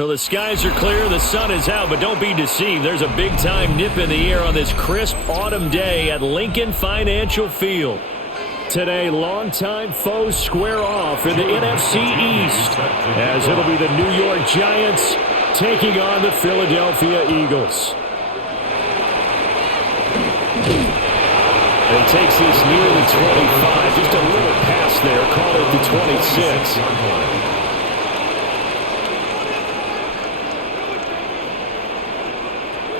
So the skies are clear, the sun is out, but don't be deceived. There's a big-time nip in the air on this crisp autumn day at Lincoln Financial Field. Today, longtime foes square off in the NFC East, as it'll be the New York Giants taking on the Philadelphia Eagles. And takes this near the 25, just a little pass there, call it the 26.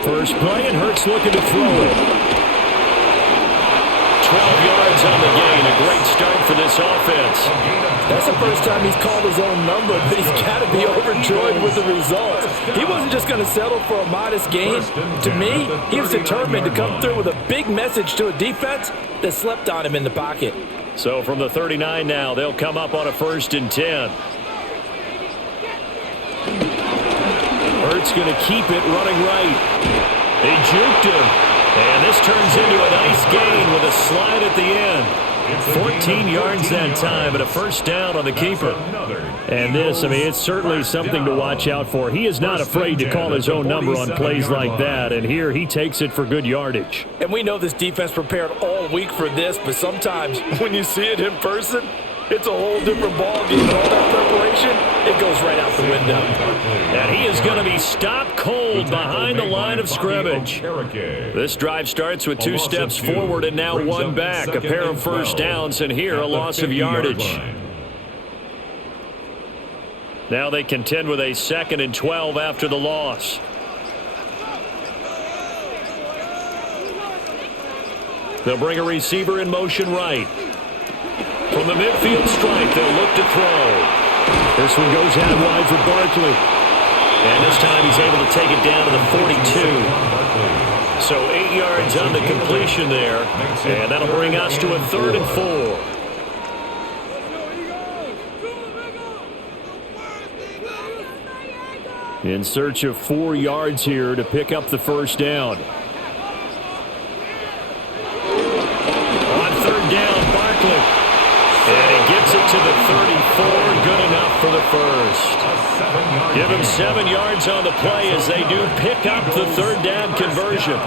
First play, and Hurts looking to throw it. 12 yards on the gain. A great start for this offense. That's the first time he's called his own number, but he's got to be overjoyed with the result. He wasn't just going to settle for a modest gain. To me, he was determined to come through with a big message to a defense that slept on him in the pocket. So from the 39 now, they'll come up on a 1st and 10. Hurts going to keep it running right. They juked him. And this turns into a nice gain with a slide at the end. 14 yards that time, and a first down on the keeper. And this, I mean, it's certainly something to watch out for. He is not afraid to call his own number on plays like that, and here he takes it for good yardage. And we know this defense prepared all week for this, but sometimes when you see it in person, it's a whole different ballgame. And all that preparation, it goes right out the window. And he is going to be stopped cold behind the line of scrimmage. This drive starts with 2 steps forward and now 1 back. A pair of first downs, and here a loss of yardage. Now they contend with a 2nd and 12 after the loss. They'll bring a receiver in motion right. From the midfield stripe, they'll look to throw. This one goes out wide for Barkley. And this time he's able to take it down to the 42. So 8 yards on the completion there. And that'll bring us to a 3rd and 4. In search of 4 yards here to pick up the first down. On 3rd down, Barkley. And he gets it to the 34, good enough for the first. Give him 7 yards on the play as they do pick up the 3rd down conversion.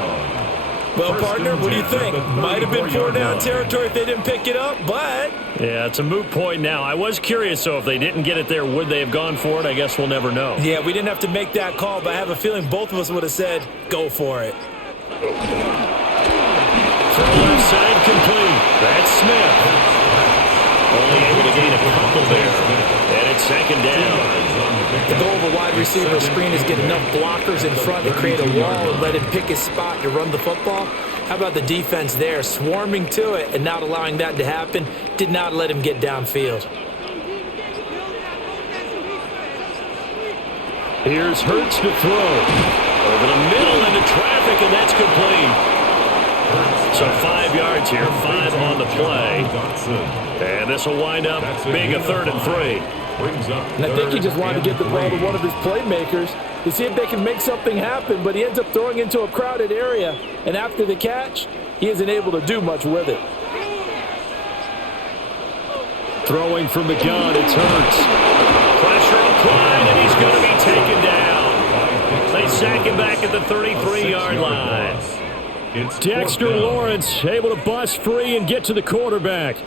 Well, partner, what do you think? Might have been 4 down territory if they didn't pick it up, but... Yeah, it's a moot point now. I was curious, so if they didn't get it there, would they have gone for it? I guess we'll never know. Yeah, we didn't have to make that call, but I have a feeling both of us would have said, go for it. From the left side, complete. That's Smith. Only able to gain a couple there. And it's 2nd down. The goal of a wide receiver screen is get enough blockers in front to create a wall and let him pick his spot to run the football. How about the defense there, swarming to it and not allowing that to happen? Did not let him get downfield. Here's Hurts to throw. Over the middle into traffic, and that's complete. So 5 yards here, 5 on the play. And this will wind up being a 3rd and 3. And I think he just wanted to get the ball to one of his playmakers to see if they can make something happen, but he ends up throwing into a crowded area. And after the catch, he isn't able to do much with it. Throwing from the gun, it's Hurts. Pressure applied, and he's going to be taken down. They sack him back at the 33-yard line. Dexter Lawrence able to bust free and get to the quarterback.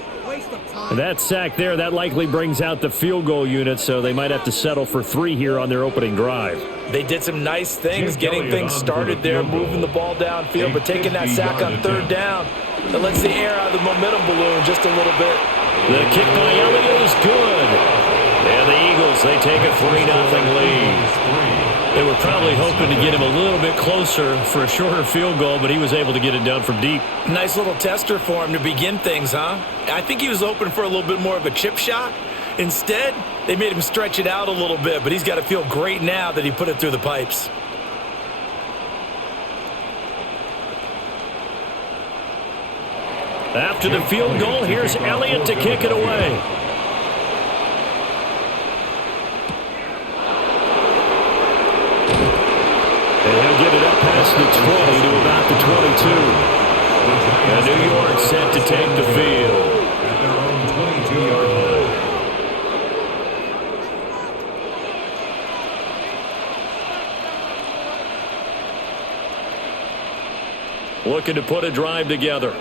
And that sack there, that likely brings out the field goal unit, so they might have to settle for 3 here on their opening drive. They did some nice things, getting things started there, moving the ball downfield, but taking that sack on 3rd down, that lets the air out of the momentum balloon just a little bit. The kick by Elliott is good. And the Eagles, they take a 3-0 lead. They were probably hoping to get him a little bit closer for a shorter field goal, but he was able to get it done from deep. Nice little tester for him to begin things, huh? I think he was hoping for a little bit more of a chip shot. Instead, they made him stretch it out a little bit, but he's got to feel great now that he put it through the pipes. After the field goal, here's Elliott to kick it away. And he'll get it up past the 20 to about the 22. And New York set to take the field. At their own 22-yard line. looking to put a drive together.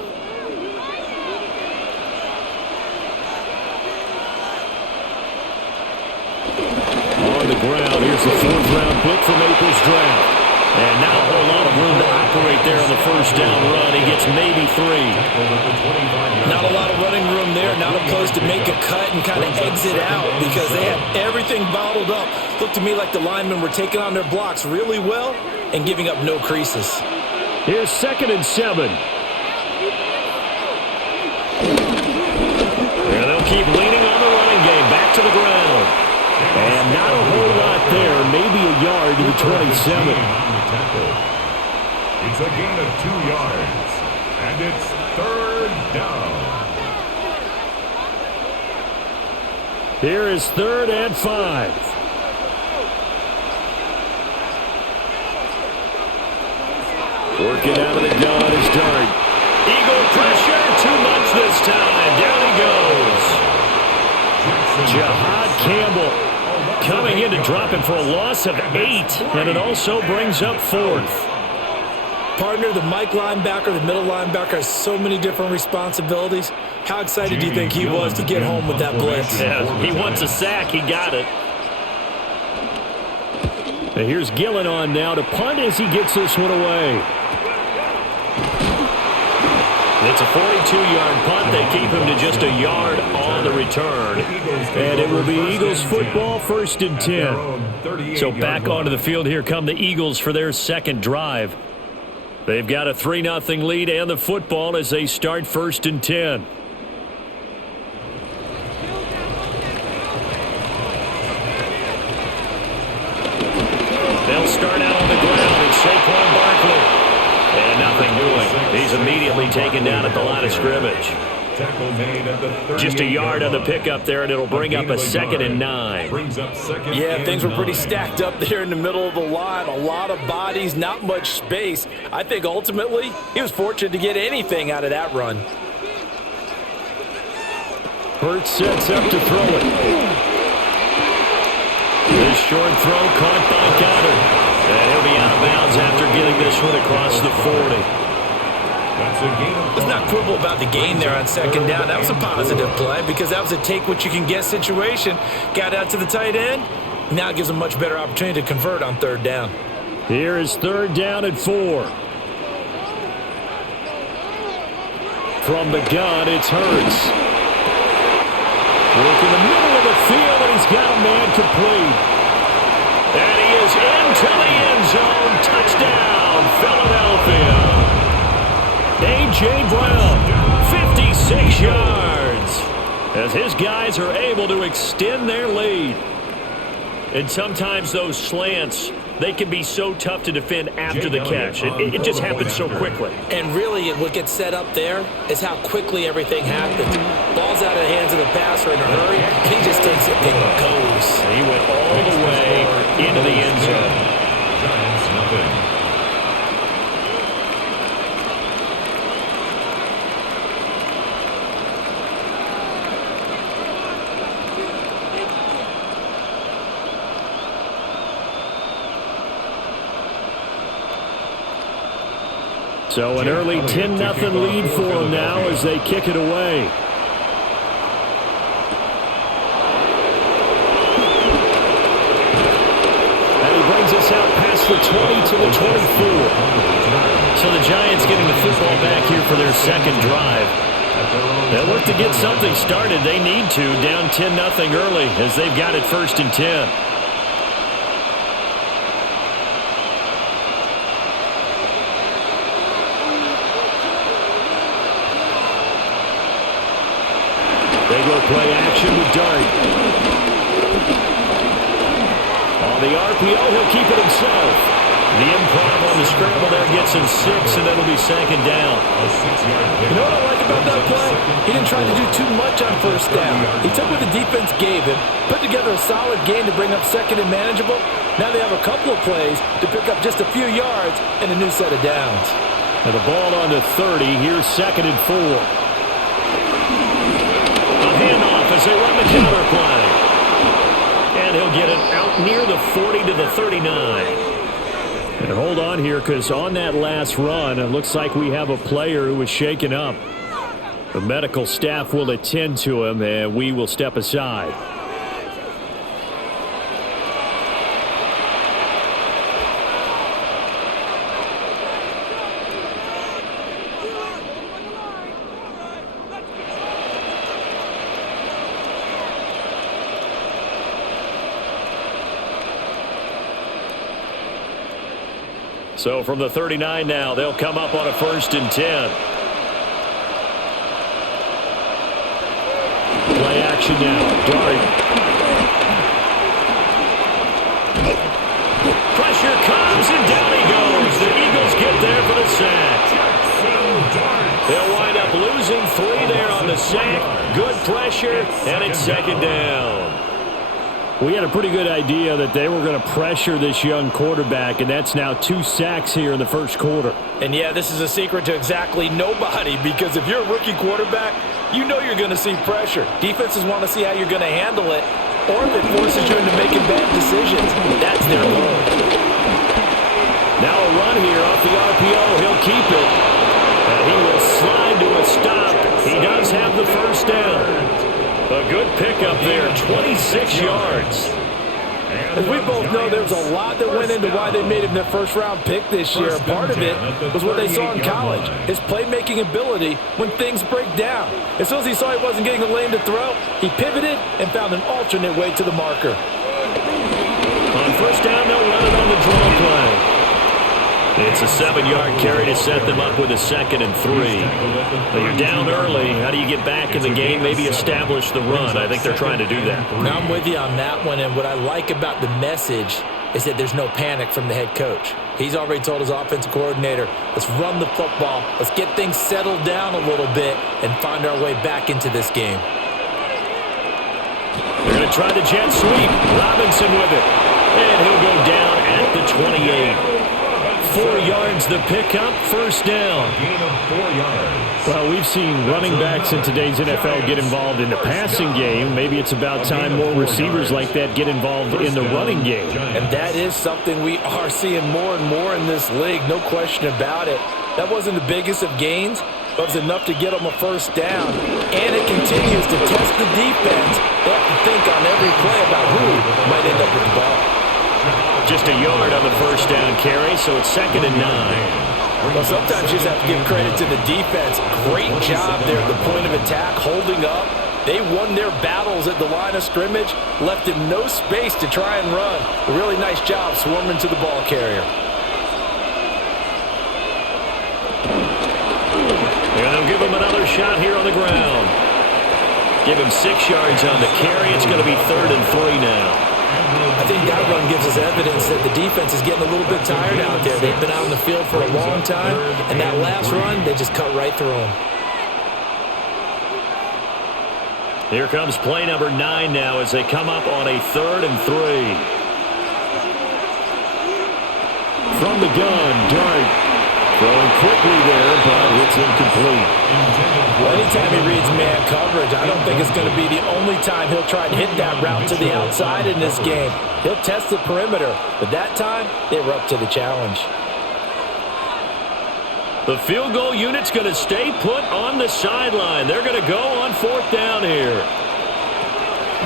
On the ground, here's the fourth-round pick from April's draft. And not a whole lot of room to operate there on the first down run. He gets maybe 3. Not a lot of running room there. Not a place to make a cut and kind of exit out because they had everything bottled up. Looked to me like the linemen were taking on their blocks really well and giving up no creases. Here's 2nd and 7. And they'll keep leaning on the running game. Back to the ground. And not a whole lot there. Maybe a yard to the 27. It's a gain of 2 yards. And it's 3rd down. Here is 3rd and 5. Working out of the gun is Dart. Eagle pressure. Too much this time. Down he goes. Jahad Campbell coming in to drop him for a loss of 8. And it also brings up 4th. Partner, the Mike linebacker, the middle linebacker has so many different responsibilities. How excited do you think he was to get home with that blitz? Yeah, he wants a sack. He got it. And here's Gillen on now to punt as he gets this one away. It's a 42-yard punt. They keep him to just a yard on the return. And it will be Eagles football, 1st and 10. So back onto the field here come the Eagles for their second drive. They've got a 3-0 lead and the football as they start 1st and 10. They'll start out on the ground. It's Saquon Barkley. And nothing doing. He's immediately taken down at the line of scrimmage. Just a yard on the pickup there, and it'll bring up a 2nd and 9. Yeah, things were pretty stacked up there in the middle of the line. A lot of bodies, not much space. I think ultimately he was fortunate to get anything out of that run. Hurts sets up to throw it. This short throw caught by Goddard. And he'll be out of bounds after getting this one across the 40. Let's not quibble about the gain there on 2nd down. That was a positive play because that was a take-what-you-can-get situation. Got out to the tight end. Now it gives them a much better opportunity to convert on 3rd down. Here is 3rd down and 4. From the gun, it's Hurts. Work in the middle of the field, and he's got a man complete. And he is into the end zone. Touchdown, Philadelphia. A.J. Brown, 56 yards. As his guys are able to extend their lead. And sometimes those slants, they can be so tough to defend after the catch. It just happens so quickly. And really, what gets set up there is how quickly everything happens. Ball's out of the hands of the passer in a hurry, and he just takes it and goes. He went all the way into the end zone. Giants nothing. So an early 10-0 lead for them now as they kick it away. And he brings us out past the 20 to the 24. So the Giants getting the football back here for their second drive. They'll look to get something started. They need to, down 10-0 early as they've got it 1st and 10. They go play action with Dart. On the RPO, he'll keep it himself. The improv on the scramble there gets him 6, and that'll be 2nd down. You know what I like about that play? He didn't try to do too much on 1st down. He took what the defense gave him, put together a solid game to bring up 2nd and manageable. Now they have a couple of plays to pick up just a few yards and a new set of downs. And the ball on to 30. Here's 2nd and 4. Handoff as they run the counter play. And he'll get it out near the 40 to the 39. And hold on here, because on that last run, it looks like we have a player who was shaken up. The medical staff will attend to him, and we will step aside. So from the 39 now, they'll come up on a 1st and 10. Play action now. Dart. Pressure comes, and down he goes. The Eagles get there for the sack. They'll wind up losing 3 there on the sack. Good pressure, and it's 2nd down. We had a pretty good idea that they were going to pressure this young quarterback, and that's now 2 sacks here in the 1st quarter. And, yeah, this is a secret to exactly nobody, because if you're a rookie quarterback, you know you're going to see pressure. Defenses want to see how you're going to handle it, or if it forces you into making bad decisions. That's their goal. Now a run here off the RPO. He'll keep it. And he will slide to a stop. He does have the 1st down. A good pickup there, 26 yards. As we both know, there's a lot that went into why they made him their 1st-round pick this year. Part of it was what they saw in college, his playmaking ability when things break down. As soon as he saw he wasn't getting a lane to throw, he pivoted and found an alternate way to the marker. On 1st down, they'll run it on the draw play. It's a 7-yard carry to set them up with a 2nd and 3. But you're down early. How do you get back in the game? Maybe establish the run. I think they're trying to do that. Now I'm with you on that one, and what I like about the message is that there's no panic from the head coach. He's already told his offensive coordinator, let's run the football, let's get things settled down a little bit, and find our way back into this game. They're going to try the jet sweep. Robinson with it. And he'll go down at the 28. 4 yards the pickup, 1st down. Gain of 4 yards. Well, we've seen running backs in today's NFL get involved in the passing game. Maybe it's about time more receivers like that get involved in the running game. And that is something we are seeing more and more in this league, no question about it. That wasn't the biggest of gains, but it was enough to get them a 1st down. And it continues to test the defense. They have to think on every play about who might end up with the ball. Just a yard on the 1st down carry, so it's 2nd and 9. Well, sometimes you just have to give credit to the defense. Great job there at the point of attack, holding up. They won their battles at the line of scrimmage, left him no space to try and run. A really nice job swarming to the ball carrier. And they'll give him another shot here on the ground. Give him 6 yards on the carry. It's going to be 3rd and 3 now. I think that run gives us evidence that the defense is getting a little bit tired out there. They've been out on the field for a long time, and that last run, they just cut right through them. Here comes play number 9 now as they come up on a 3rd and 3. From the gun, Dart. Throwing quickly there, but it's incomplete. Well, anytime he reads man coverage, I don't think it's going to be the only time he'll try to hit that route to the outside in this game. He'll test the perimeter, but that time, they were up to the challenge. The field goal unit's going to stay put on the sideline. They're going to go on 4th down here.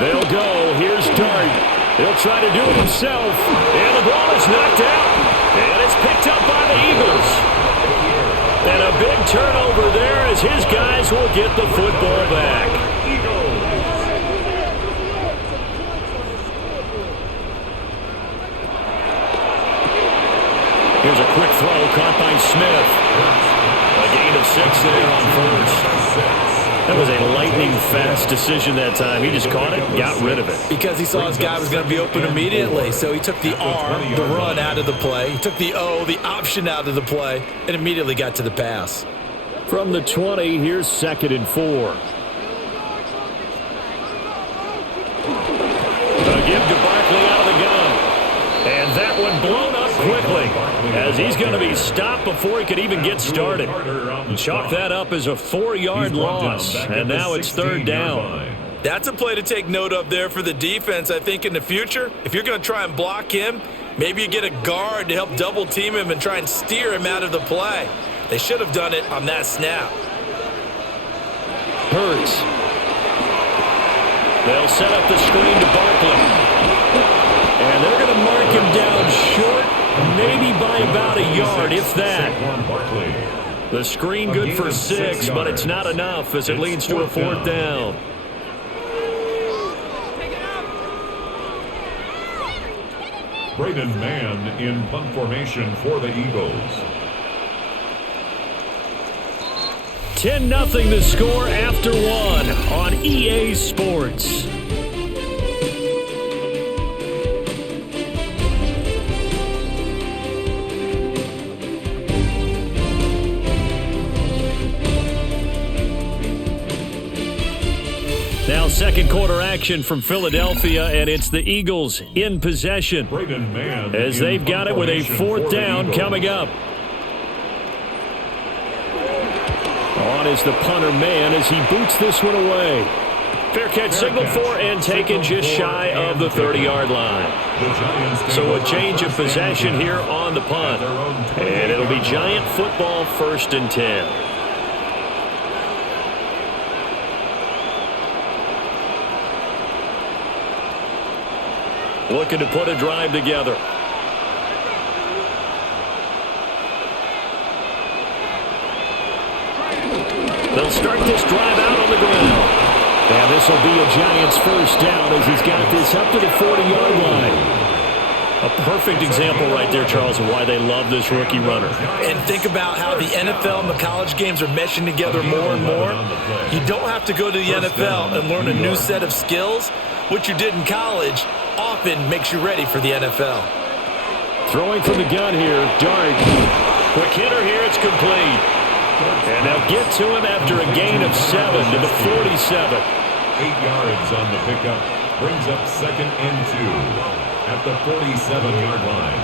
They'll go. Here's Dart. He'll try to do it himself. And the ball is knocked out. And it's picked up by the Eagles. And a big turnover there as his guys will get the football back. Here's a quick throw caught by Smith. A gain of 6 there on 1st. That was a lightning-fast decision that time. He just caught it, got rid of it. Because he saw his guy was going to be open immediately, so he took the R, the run, out of the play. He took the O, the option, out of the play, and immediately got to the pass. From the 20, here's 2nd and 4. A give to Barkley out of the gun. And that one blown up quickly as he's going to be stopped before he could even get started. Chalk that up as a 4-yard loss, and now it's 3rd down. That's a play to take note of there for the defense, I think, in the future. If you're going to try and block him, Maybe you get a guard to help double team him and try and steer him out of the play. They should have done it on that snap. Hurts. They'll set up the screen to Barkley. And they're going to mark him down short, maybe by about a yard, if that. The screen good for 6, but it's not enough as it leads to a 4th down. Braden Mann in punt formation for the Eagles. 10-0 the score after 1 on EA Sports. Now second quarter action from Philadelphia, and it's the Eagles in possession as they've got it with a 4th down coming up. On is the punter man as he boots this one away. Fair catch signaled for and taken just shy of the 30-yard line. So a change of possession here on the punt. And it'll be Giant football 1st and 10. Looking to put a drive together. They'll start this drive out on the ground. And this will be a Giants 1st down as he's got this up to the 40-yard line. A perfect example right there, Charles, of why they love this rookie runner. And think about how the NFL and the college games are meshing together more and more. You don't have to go to the NFL and learn a new set of skills. What you did in college often makes you ready for the NFL. Throwing from the gun here, Dart. Quick hitter here, it's complete. And they'll get to him after a gain of 7 to the 47. 8 yards on the pickup. Brings up 2nd and 2 at the 47-yard line.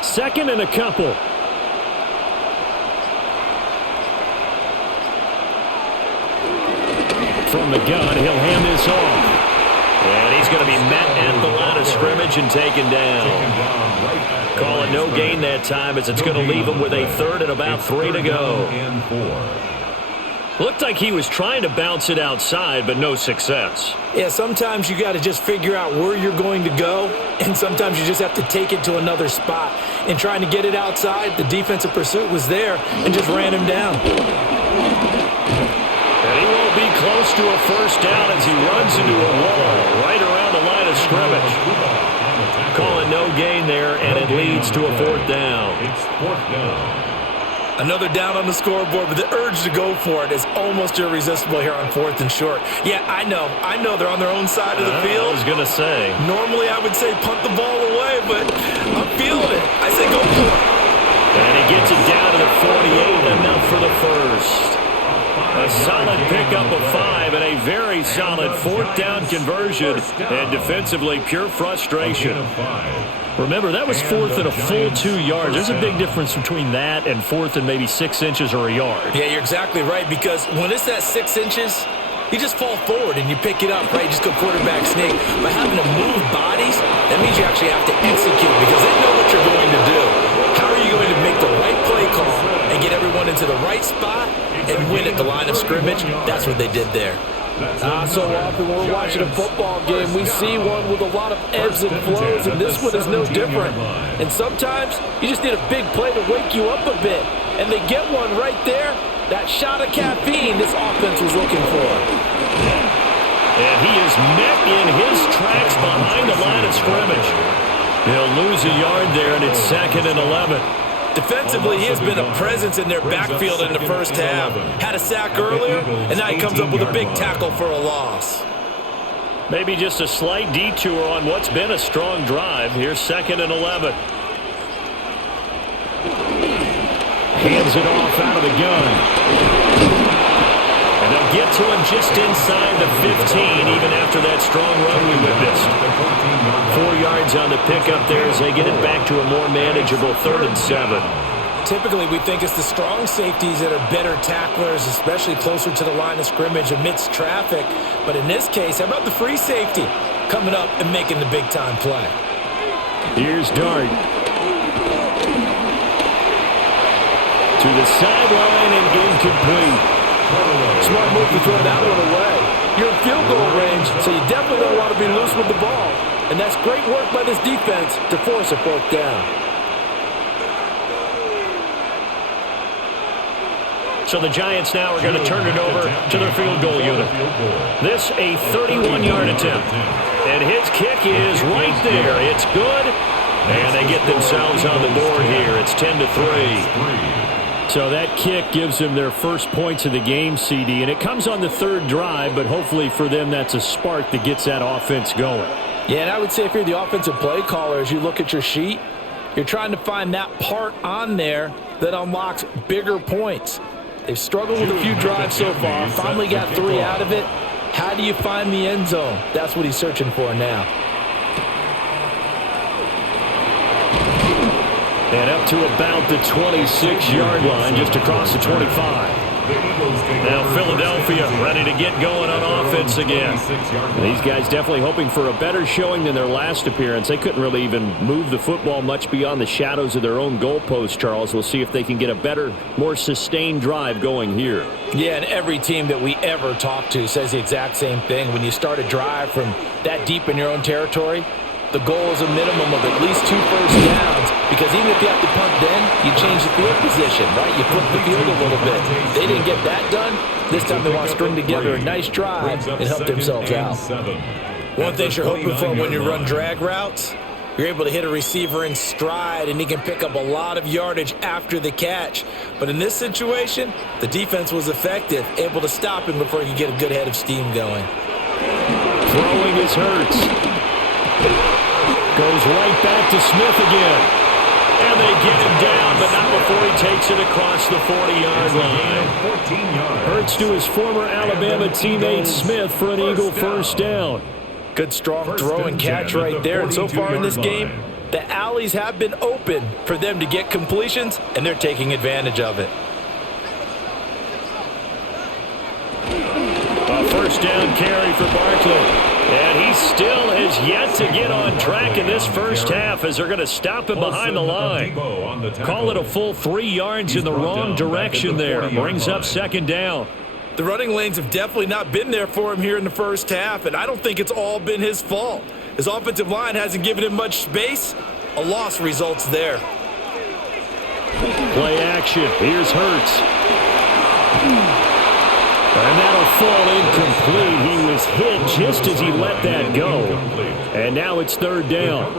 2nd and a couple. From the gun, he'll hand this off. And he's going to be met at the line of scrimmage and taken down. Call it no gain that time as it's going to leave him with a 3rd and about 3 to go. Looked like he was trying to bounce it outside, but no success. Yeah, sometimes you got to just figure out where you're going to go, and sometimes you just have to take it to another spot. In trying to get it outside, the defensive pursuit was there and just ran him down. And he won't be close to a 1st down as he runs into a wall right around the line of scrimmage. Calling no gain there, and it leads to a 4th down. It's 4th down. Another down on the scoreboard, but the urge to go for it is almost irresistible here on 4th and short. Yeah, I know they're on their own side of the field. I was going to say. Normally I would say punt the ball away, but I'm feeling it. I say go for it. And he gets it down to the 48, enough for the 1st. A solid pickup of 5 and a very solid 4th down conversion, and defensively pure frustration. Remember, that was 4th and a full 2 yards. There's a big difference between that and 4th and maybe 6 inches or a yard. Yeah, you're exactly right, because when it's that 6 inches, you just fall forward and you pick it up, right? You just go quarterback sneak. But having to move bodies, that means you actually have to execute because they know what you're going to do. How are you going to make the right play call and get everyone into the right spot and win at the line of scrimmage? That's what they did there. So often when we're watching a football game, we see one with a lot of ebbs and flows, and this one is no different. And sometimes you just need a big play to wake you up a bit, and they get one right there. That shot of caffeine this offense was looking for. And he is met in his tracks behind the line of scrimmage. He'll lose a yard there, and it's 2nd and 11. Defensively, he has been a presence in their backfield in the first half. Had a sack earlier, and now he comes up with a big tackle for a loss. Maybe just a slight detour on what's been a strong drive. Here's 2nd and 11. Hands it off out of the gun. And they'll get to him just inside the 15, even after that strong run we witnessed. 4 yards on the pickup there as they get it back to a more manageable 3rd and 7. Typically, we think it's the strong safeties that are better tacklers, especially closer to the line of scrimmage amidst traffic. But in this case, how about the free safety? coming up and making the big-time play. Here's Dart. To the sideline and incomplete. Smart move to throw that one away. You're in field goal range, so you definitely don't want to be loose with the ball. And that's great work by this defense to force a fourth down. So the Giants now are going to turn it over to their field goal unit. This a 31-yard attempt. And his kick is right there. It's good. And they get themselves on the board here. It's 10-3. So that kick gives them their first points of the game, CD. And it comes on the third drive, but hopefully for them that's a spark that gets that offense going. Yeah, and I would say if you're the offensive play caller, as you look at your sheet, you're trying to find that part on there that unlocks bigger points. They've struggled with a few drives so far. Finally got 3 out of it. How do you find the end zone? That's what he's searching for now. And up to about the 26-yard line, just across the 25. Now Philadelphia ready to get going on offense again. These guys definitely hoping for a better showing than their last appearance. They couldn't really even move the football much beyond the shadows of their own goalpost, Charles. We'll see if they can get a better, more sustained drive going here. Yeah, and every team that we ever talk to says the exact same thing. When you start a drive from that deep in your own territory, the goal is a minimum of at least 2 first downs, because even if you have to punt then, you change the field position, right? You flip the field a little bit. They didn't get that done. This time they want to string together a nice drive and help themselves out. One thing you're hoping for when you run drag routes, you're able to hit a receiver in stride, and he can pick up a lot of yardage after the catch. But in this situation, the defense was effective, able to stop him before he could get a good head of steam going. Throwing is Hurts. Goes right back to Smith again. And they get him down, but not before he takes it across the 40-yard line. Hurts to his former Alabama teammate Smith for an Eagle first down. Good strong throw and catch right there. And so far in this game, the alleys have been open for them to get completions, and they're taking advantage of it. A first down carry for Barkley. And he still has yet to get on track in this first half as they're going to stop him behind the line. Call it a full 3 yards in the wrong direction there. Brings up second down. The running lanes have definitely not been there for him here in the first half, and I don't think it's all been his fault. His offensive line hasn't given him much space. A loss results there. Play action. Here's Hurts. And that'll fall incomplete. He was hit just as he let that go. And now it's third down.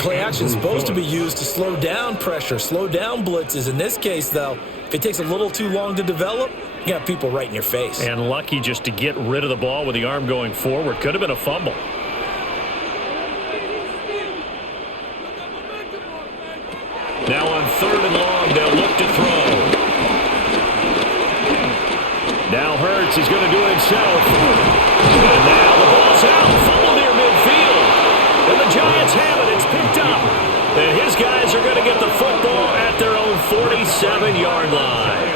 Play action is supposed to be used to slow down pressure, slow down blitzes. In this case, though, if it takes a little too long to develop, you got people right in your face. And lucky just to get rid of the ball with the arm going forward. Could have been a fumble. Now on third and long, they'll look to throw. Now Hurts is going to do it himself. And now the ball's out. Fumble near midfield. And the Giants have it. It's picked up. And his guys are going to get the football at their own 47-yard line.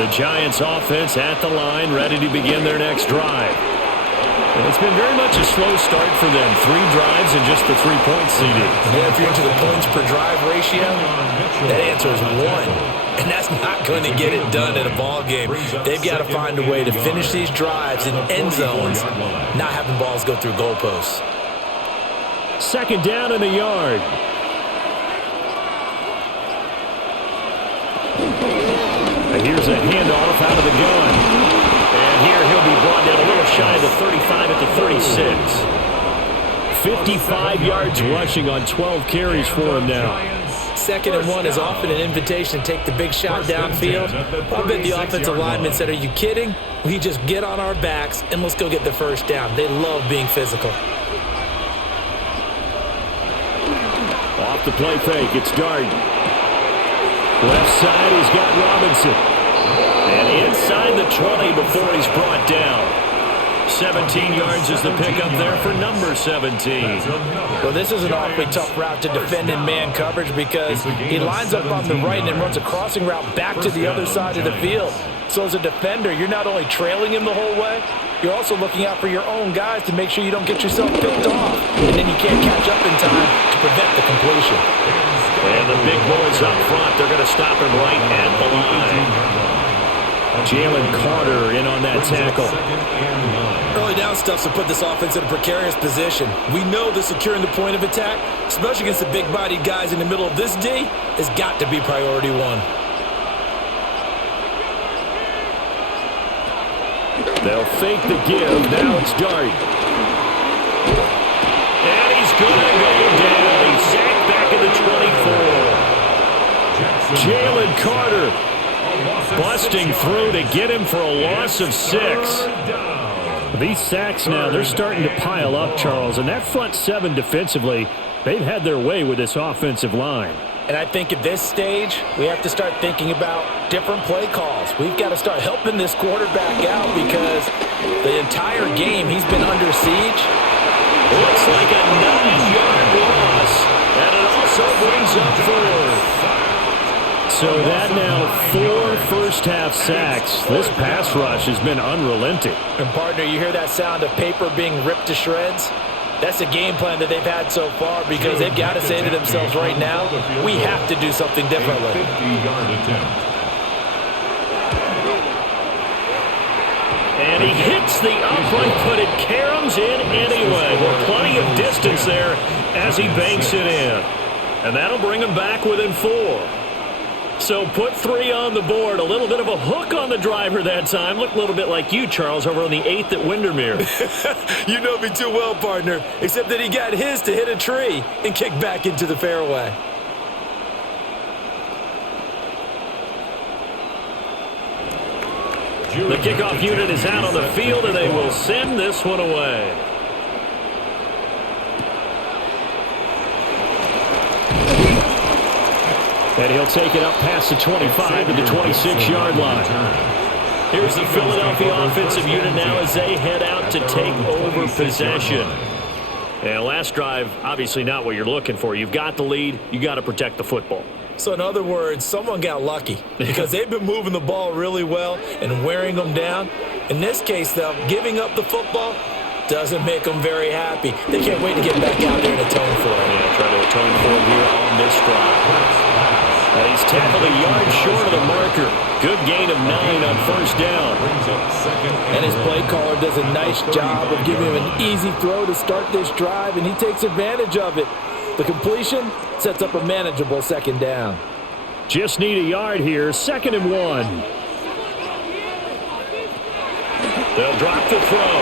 The Giants offense at the line, ready to begin their next drive. And it's been very much a slow start for them. 3 drives and just the 3 points CD. Yeah, if you're into the points per drive ratio, that answer is 1. And that's not going to get it done in a ball game. They've got to find a way to finish these drives in end zones, not having balls go through goalposts. Second down in the yard. And here's a handoff out of the gun. And here he'll be brought down a little shy of the 35 at the 36. 55 yards rushing on 12 carries for him now. 2nd and 1 is often an invitation to take the big shot downfield. I bet the offensive lineman said, are you kidding? We just get on our backs and let's go get the first down. They love being physical. Off the play fake, it's Dart. Left side, he's got Robinson. And inside the 20 before he's brought down. 17 yards is the pickup there for number 17. Well, this is an awfully tough route to defend in man coverage because he lines up on the right and then runs a crossing route back to the other side of the field. So as a defender, you're not only trailing him the whole way, you're also looking out for your own guys to make sure you don't get yourself picked off. And then you can't catch up in time to prevent the completion. And the big boys up front, they're going to stop him right at the line. Jalen Carter in on that tackle. Early down stuffs will put this offense in a precarious position. We know that securing the point of attack, especially against the big-bodied guys in the middle of this D, has got to be priority one. They'll fake the give. Now it's Dart. And he's going to go down. He's sacked back at the 24. Jalen Carter busting through to get him for a loss of 6. These sacks now, they're starting to pile up, Charles. And that front 7 defensively, they've had their way with this offensive line. And I think at this stage, we have to start thinking about different play calls. We've got to start helping this quarterback out because the entire game he's been under siege. Looks like a 9-yard loss, and it also brings up 4. So that now 4 first-half sacks. This pass rush has been unrelenting. And, partner, you hear that sound of paper being ripped to shreds? That's the game plan that they've had so far because they've got to say to themselves right now, we have to do something differently. 50-yard attempt. And he hits the upright, but it caroms in anyway. Well, plenty of distance there as he banks it in. And that'll bring him back within 4. So put 3 on the board. A little bit of a hook on the driver that time. Looked a little bit like you, Charles, over on the 8th at Windermere. You know me too well, partner, except that he got his to hit a tree and kick back into the fairway. The kickoff unit is out on the field, and they will send this one away. And he'll take it up past the 25 to the 26-yard line. Here's the Philadelphia offensive unit now as they head out to take over possession. And last drive, obviously not what you're looking for. You've got the lead. You got to protect the football. So in other words, someone got lucky because they've been moving the ball really well and wearing them down. In this case, though, giving up the football doesn't make them very happy. They can't wait to get back out there and atone for it. Yeah, try to atone for it here on this drive. He's tackled a yard short of the marker. Good gain of 9 on first down. And his play caller does a nice job of giving him an easy throw to start this drive, and he takes advantage of it. The completion sets up a manageable second down. Just need a yard here. 2nd and 1. They'll drop the throw.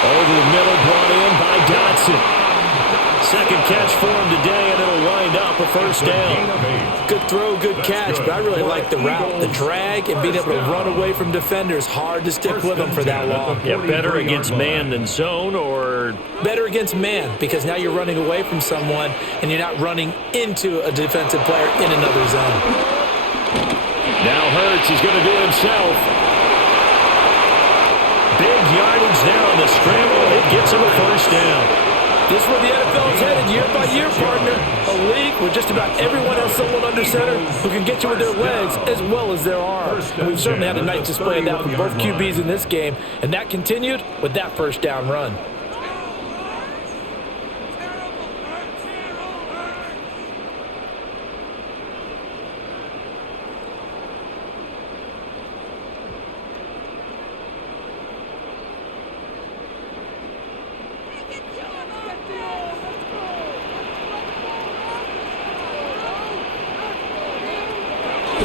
Over the middle, brought in by Dotson. Second catch for him today, and it'll wind up a first down. Good throw, good catch, but I really like the route. The drag and being able to run away from defenders, hard to stick with them for that long. Yeah, better against man than zone, or? Better against man, because now you're running away from someone, and you're not running into a defensive player in another zone. Now Hurts, he's going to do it himself. Big yardage there on the scramble. It gets him a first down. This is where the NFL is headed year by year, partner. A league where just about everyone has someone under center who can get you with their legs as well as their arms. And we've certainly had a nice display of that from both QBs in this game, and that continued with that first down run.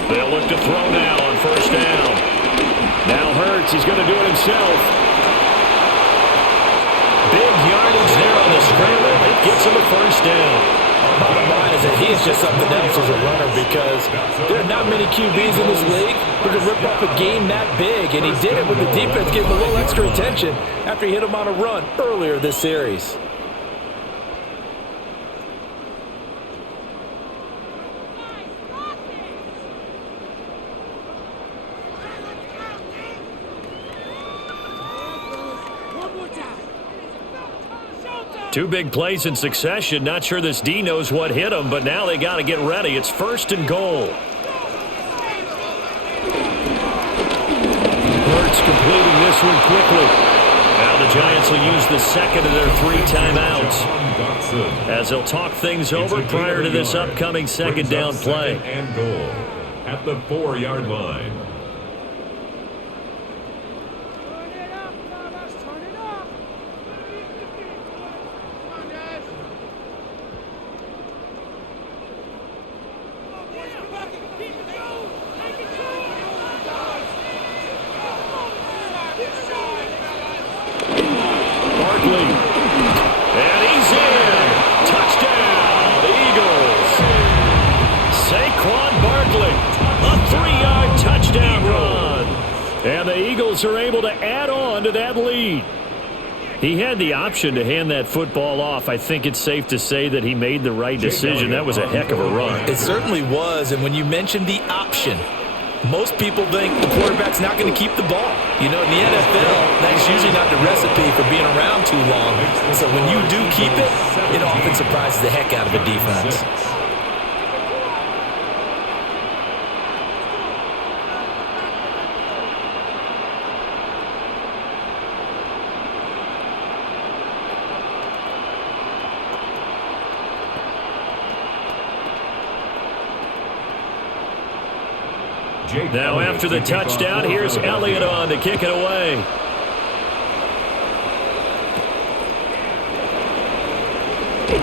They'll look to throw now on first down. Now Hurts, he's going to do it himself. Big yardage there on the scramble. It gets him a first down. Bottom line is that he's just something else as a runner because there are not many QBs in this league who can rip off a game that big, and he did it with the defense giving him a little extra attention after he hit him on a run earlier this series. Two big plays in succession. Not sure this D knows what hit him, but now they got to get ready. It's 1st and goal. Hurts completing this one quickly. Now the Giants will use the second of their 3 timeouts as they'll talk things over prior to this upcoming second down play. And goal at the 4-yard line. And the Eagles are able to add on to that lead. He had the option to hand that football off. I think it's safe to say that he made the right decision. That was a heck of a run. It certainly was, and when you mentioned the option, most people think the quarterback's not going to keep the ball. You know, in the NFL, that's usually not the recipe for being around too long. So when you do keep it, it often surprises the heck out of a defense. Now after the touchdown, here's Elliott on to kick it away.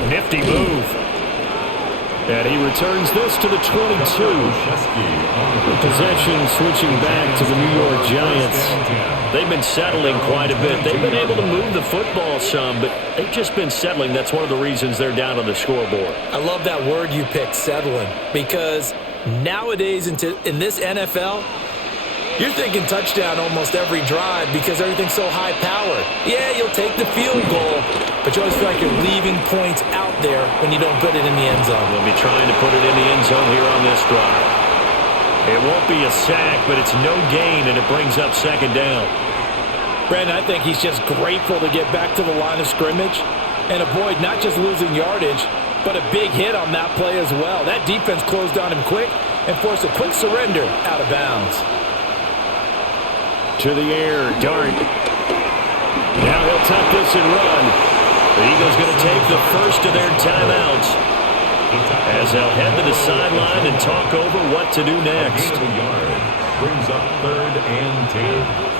Nifty move. And he returns this to the 22. The possession switching back to the New York Giants. They've been settling quite a bit. They've been able to move the football some, but they've just been settling. That's one of the reasons they're down on the scoreboard. I love that word you picked, settling, because nowadays in this NFL, you're thinking touchdown almost every drive because everything's so high-powered. Yeah, you'll take the field goal, but you always feel like you're leaving points out there when you don't put it in the end zone. They'll be trying to put it in the end zone here on this drive. It won't be a sack, but it's no gain, and it brings up 2nd down. Brandon, I think he's just grateful to get back to the line of scrimmage and avoid not just losing yardage, but a big hit on that play as well. That defense closed on him quick and forced a quick surrender out of bounds. To the air, Dart. Now he'll tuck this and run. The Eagles going to take the first of their timeouts as they'll head to the sideline and talk over what to do next. Brings up 3rd and 10.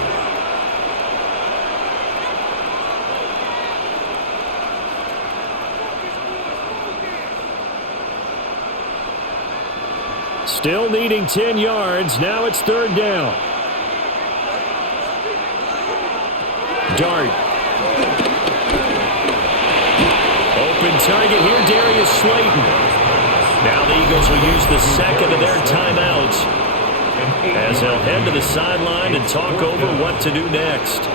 Still needing 10 yards. Now it's 3rd down. Dart. Open target here, Darius Slayton. Now the Eagles will use the second of their timeouts as they'll head to the sideline and talk over what to do next.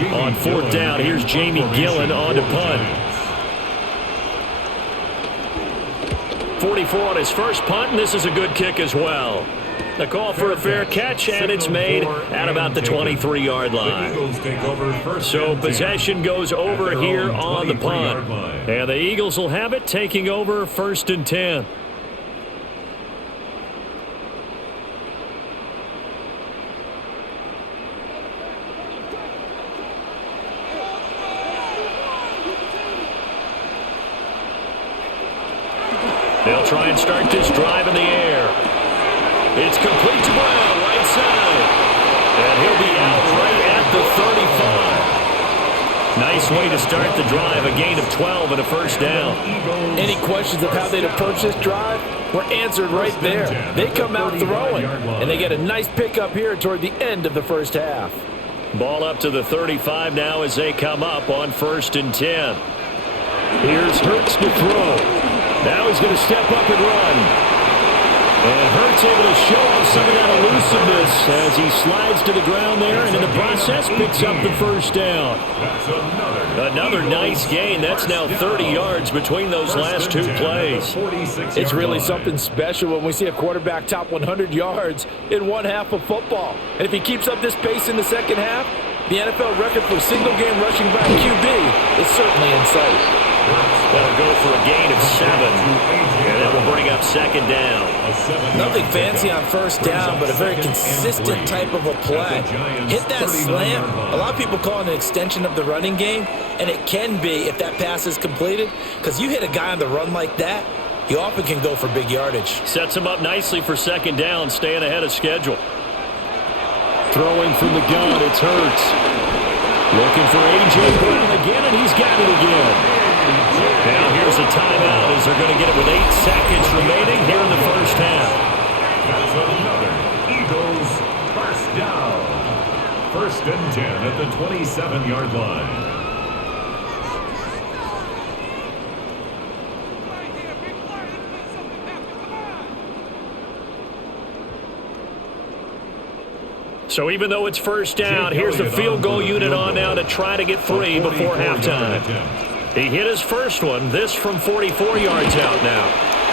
On 4th down, here's Jamie Gillen on to punt. 44 on his first punt, and this is a good kick as well. The call for a fair catch, and it's made at about the 23-yard line. So possession goes over here on the punt. And the Eagles will have it, taking over 1st and 10. They'll try and start this drive in the air. It's complete to Brown, right side. And he'll be out right at the 35. Nice way to start the drive, a gain of 12 and a 1st down. Any questions of how they'd approach this drive were answered right there. They come out throwing, and they get a nice pickup here toward the end of the first half. Ball up to the 35 now as they come up on 1st and 10. Here's Hurts to throw. Now he's going to step up and run. And Hurts able to show off some of that elusiveness as he slides to the ground there, and in the process picks up the first down. Another nice gain. That's now 30 yards between those last two plays. It's really something special when we see a quarterback top 100 yards in one half of football. And if he keeps up this pace in the second half, the NFL record for single-game rushing by QB is certainly in sight. That'll go for a gain of 7, and that will bring up second down. Nothing fancy on first down, but a very consistent type of a play. Hit that slant. A lot of people call it an extension of the running game, and it can be if that pass is completed, because you hit a guy on the run like that, he often can go for big yardage. Sets him up nicely for second down, staying ahead of schedule. Throwing from the gun, it's Hurts. Looking for A.J. Brown again, and he's got it again. Now here's a timeout as they're going to get it with 8 seconds remaining here in the first half. That's another Eagles first down. 1st and 10 at the 27-yard line. So even though it's first down, here's the field goal unit on now to try to get 3 before halftime. He hit his first one, this from 44 yards out now.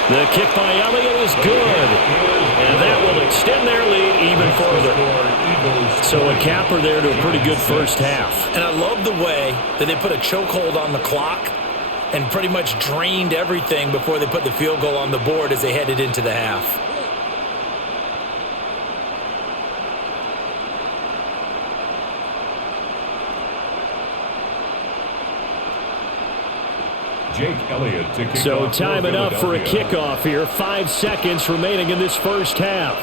The kick by Elliott is good, and that will extend their lead even further. So a capper there to a pretty good first half. And I love the way that they put a chokehold on the clock and pretty much drained everything before they put the field goal on the board as they headed into the half. Jake Elliott to kick so off time it up for a Philadelphia. kickoff here. 5 seconds remaining in this first half.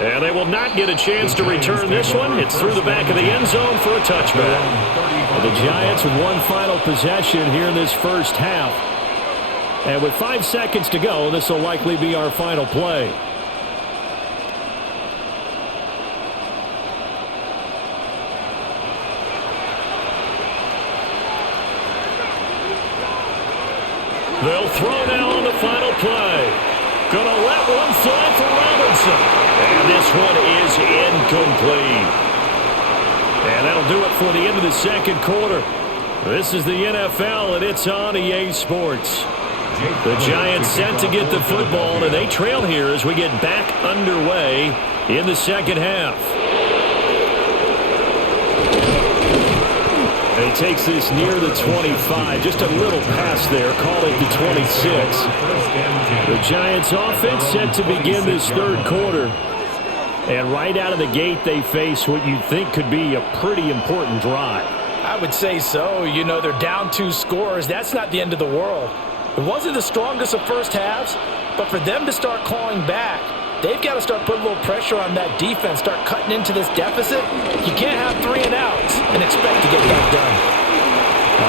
And they will not get a chance to return this one. It's through the back of the end zone for a touchback. The Giants with one final possession here in this first half. And with 5 seconds to go, this will likely be our final play. They'll throw now on the final play. Gonna let one fly for Robinson. And this one is incomplete. And that'll do it for the end of the second quarter. This is the NFL, and it's on EA Sports. The Giants set to get the football, and they trail here as we get back underway in the second half. He takes this near the 25. Just a little pass there. Call it the 26. The Giants offense set to begin this third quarter. And right out of the gate, they face what you'd think could be a pretty important drive. I would say so. You know, they're down 2 scores. That's not the end of the world. It wasn't the strongest of first halves, but for them to start clawing back, they've got to start putting a little pressure on that defense, start cutting into this deficit. You can't have 3 and outs and expect to get that done.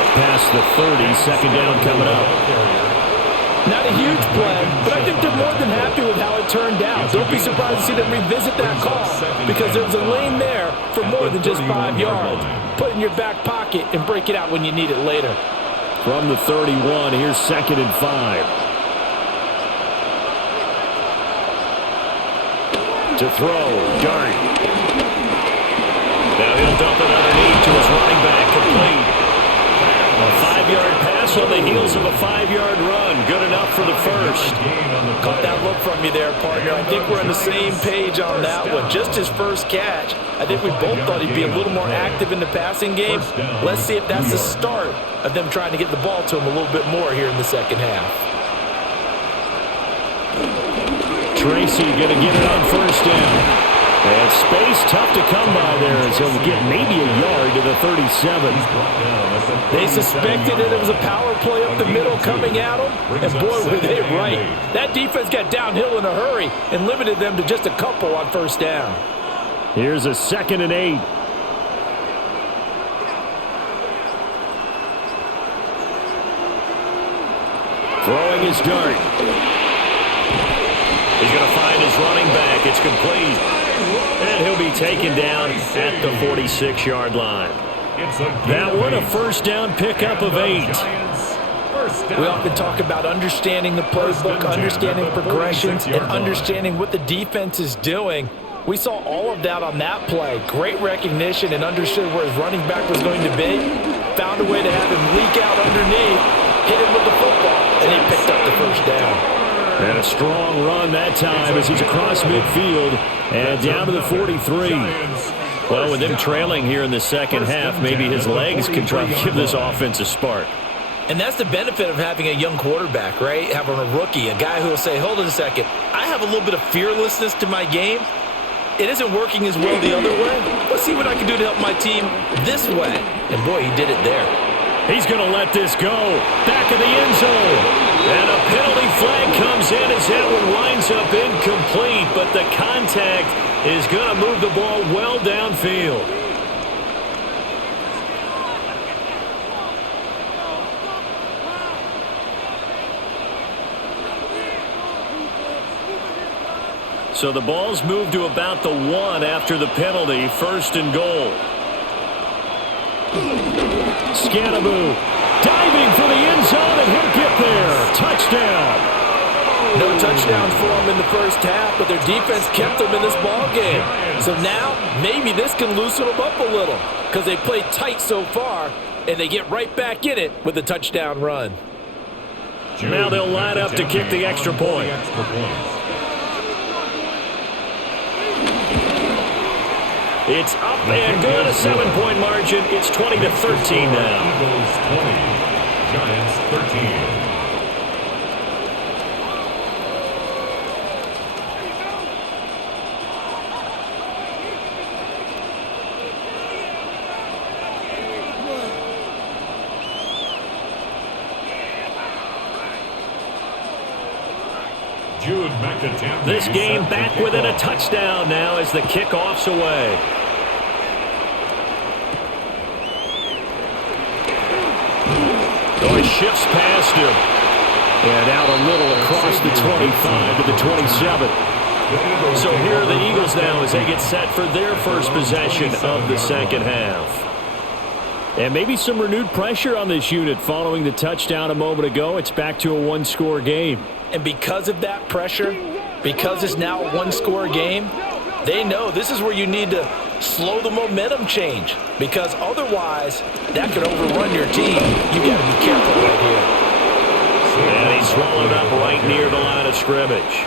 Up past the 30, second down coming up. Not a huge play, but I think they're more than happy with how it turned out. Don't be surprised to see them revisit that call because there was a lane there for more than just 5 yards. Put it in your back pocket and break it out when you need it later. From the 31, here's 2nd and 5. To throw, Dart. Now he'll dump it underneath to his running back, complete. A 5-yard pass on the heels of a 5-yard run. Good enough for the first. Caught that look from you there, partner. I think we're on the same page on that one. Just his first catch. I think we both thought he'd be a little more active in the passing game. Let's see if that's the start of them trying to get the ball to him a little bit more here in the second half. Tracy going to get it on first down. And space tough to come by there as he'll get maybe a yard to the 37. They suspected that it was a power play up the middle coming at them, and boy, were they right. That defense got downhill in a hurry and limited them to just a couple on first down. Here's a 2nd and 8. Throwing his dart. He's going to find his running back. It's complete. And he'll be taken down at the 46-yard line. That one a first down pickup of 8. We often talk about understanding the playbook, understanding progressions, and understanding what the defense is doing. We saw all of that on that play. Great recognition and understood where his running back was going to be. Found a way to have him leak out underneath, hit him with the football, and he picked up the first down. And a strong run that time as he's across midfield and down to the 43. Well, with him trailing here in the second half, maybe his legs can try to give this offense a spark. And that's the benefit of having a young quarterback, right? Having a rookie, a guy who will say, hold on a second, I have a little bit of fearlessness to my game. It isn't working as well the other way. Let's see what I can do to help my team this way. And boy, he did it there. He's going to let this go. Back of the end zone. And a penalty flag comes in as that one winds up incomplete. But the contact is going to move the ball well downfield. So the ball's moved to about the 1 after the penalty. First and goal. Scannaboo diving for the end zone, and he'll get there. Touchdown. No touchdowns for them in the first half, but their defense kept them in this ball game. So now maybe this can loosen them up a little because they played tight so far, and they get right back in it with a touchdown run. Now they'll line up to kick the extra point. It's up and good, a 7-point margin. It's 20-13 now. Eagles 20, Giants 13. This game back within a touchdown now as the kickoff's away. Oh, he shifts past him. And out a little across the 25 to the 27. So here are the Eagles now as they get set for their first possession of the second half. And maybe some renewed pressure on this unit following the touchdown a moment ago. It's back to a one-score game. And because of that pressure, because it's now a one-score game, they know this is where you need to slow the momentum change, because otherwise that could overrun your team. You got to be careful right here. And he's swallowed up right near the line of scrimmage.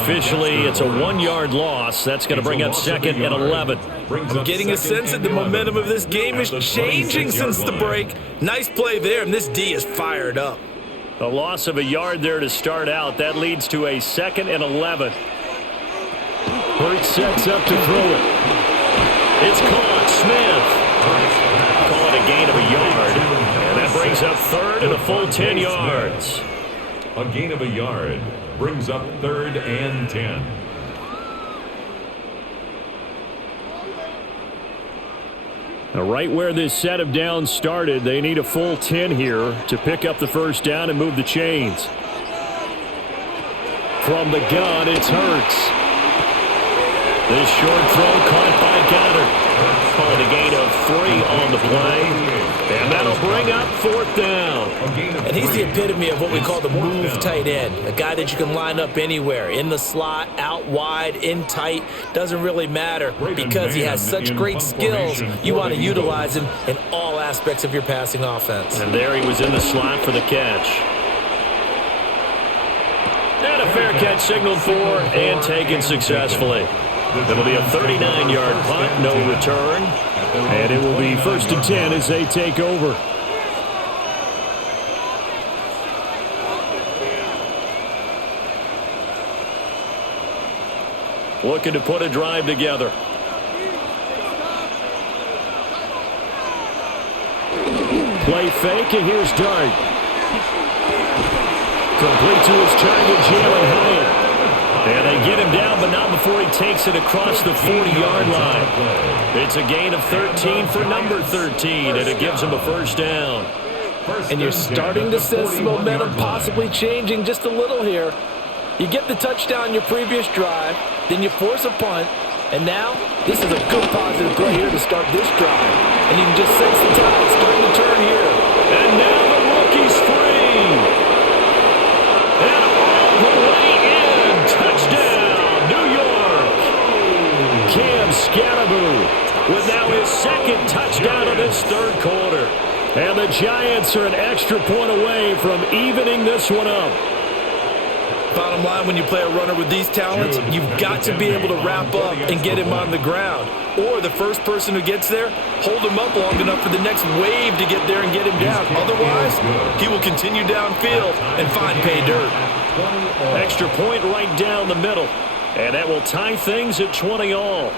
Officially, it's a 1-yard loss. That's going to bring up second and 11. I'm getting a sense that the momentum of this game is changing since the break. Nice play there, and this D is fired up. A loss of a yard there to start out. That leads to a second and 11. Hurts sets up to throw it. It's caught. Smith. Call it a gain of a yard. And that brings up third and a full 10 yards. A gain of a yard brings up third and 10. Now, right where this set of downs started, they need a full 10 here to pick up the first down and move the chains. From the gun, it's Hurts. This short throw caught by Goddard. Call it a gain of 3 on the play. And that'll bring up fourth down. And he's the epitome of what we call the move tight end. A guy that you can line up anywhere. In the slot, out wide, in tight. Doesn't really matter because he has such great skills. You want to utilize him in all aspects of your passing offense. And there he was in the slot for the catch. And a fair catch signaled for and taken successfully. It'll be a 39-yard punt, no return. And it will be first and 10 as they take over. Looking to put a drive together. Play fake, and here's Dart. Complete to his target, Jalen Hyatt. And they get him down, but not before he takes it across the 40-yard line. It's a gain of 13 for number 13, and it gives him a first down. And you're starting to sense the momentum possibly changing just a little here. You get the touchdown your previous drive, then you force a punt, and now this is a good positive play here to start this drive. And you can just sense the tide starting to turn here. And now the rookie's free. second touchdown of this third quarter. And the Giants are an extra point away from evening this one up. Bottom line, when you play a runner with these talents, you've got to be able to wrap up and get him on the ground. Or the first person who gets there, hold him up long enough for the next wave to get there and get him down. Otherwise, he will continue downfield and find pay dirt. Extra point right down the middle. And that will tie things at 20 all.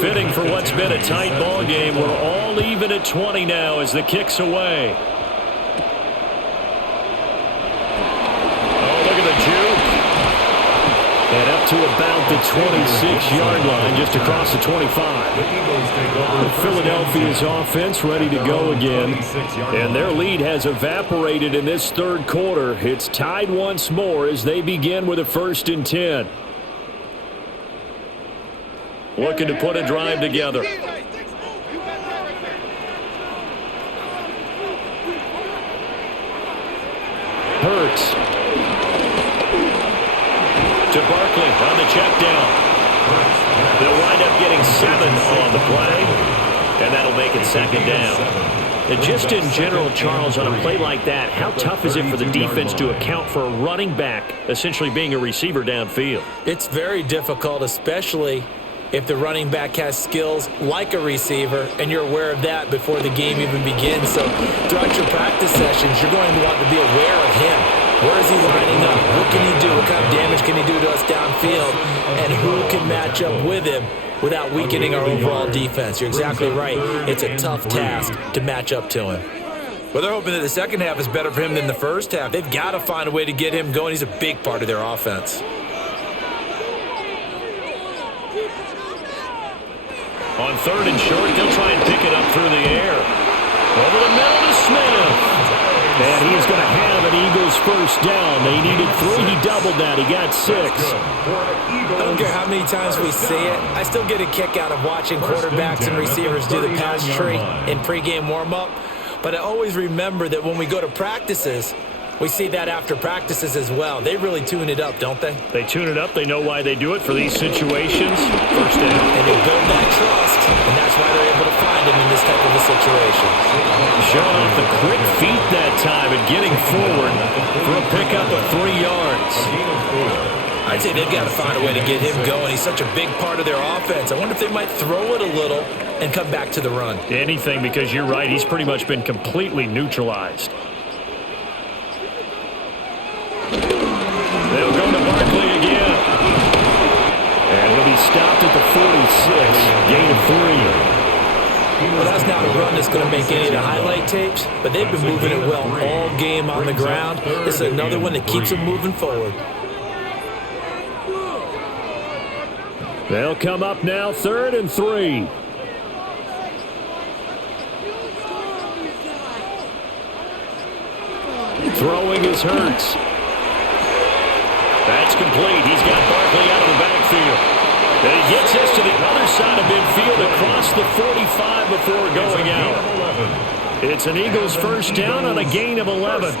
Fitting for what's been a tight ball game. We're all even at 20 now as the kick's away. Oh, look at the juke. And up to about the 26-yard line, just across the 25. Philadelphia's offense ready to go again. And their lead has evaporated in this third quarter. It's tied once more as they begin with a 1st and 10. Looking to put a drive together. Hurts. To Barkley on the check down. They'll wind up getting 7 on the play. And that'll make it 2nd down. And just in general, Charles, on a play like that, how tough is it for the defense to account for a running back essentially being a receiver downfield? It's very difficult, especially if the running back has skills like a receiver, and you're aware of that before the game even begins. So throughout your practice sessions, you're going to want to be aware of him. Where is he lining up? What can he do? What kind of damage can he do to us downfield? And who can match up with him without weakening our overall defense? You're exactly right. It's a tough task to match up to him. Well, they're hoping that the second half is better for him than the first half. They've got to find a way to get him going. He's a big part of their offense. On 3rd and short, they'll try and pick it up through the air. Over the middle to Smith. And he's going to have an Eagles 1st down. They needed 3. He doubled that. He got 6. I don't care how many times we see it. I still get a kick out of watching quarterbacks and receivers do the pass tree in pregame warm-up. But I always remember that when we go to practices, we see that after practices as well. They really tune it up, don't they? They tune it up. They know why they do it for these situations. 1st down. And they build that trust, and that's why they're able to find him in this type of a situation. Showing off the quick feet that time and getting forward for a pickup of 3 yards. I'd say they've got to find a way to get him going. He's such a big part of their offense. I wonder if they might throw it a little and come back to the run. Anything, because you're right. He's pretty much been completely neutralized. They'll go to Barkley again. And he'll be stopped at the 46. Gain of 3. Well, that's not a run that's going to make any of the highlight tapes, but they've been moving it well all game on the ground. This is another one that keeps them moving forward. They'll come up now 3rd and 3. Throwing is Hurts. That's complete. He's got Barkley out of the backfield. And he gets us to the other side of midfield across the 45 before going out. It's an Eagles 1st down on a gain of 11.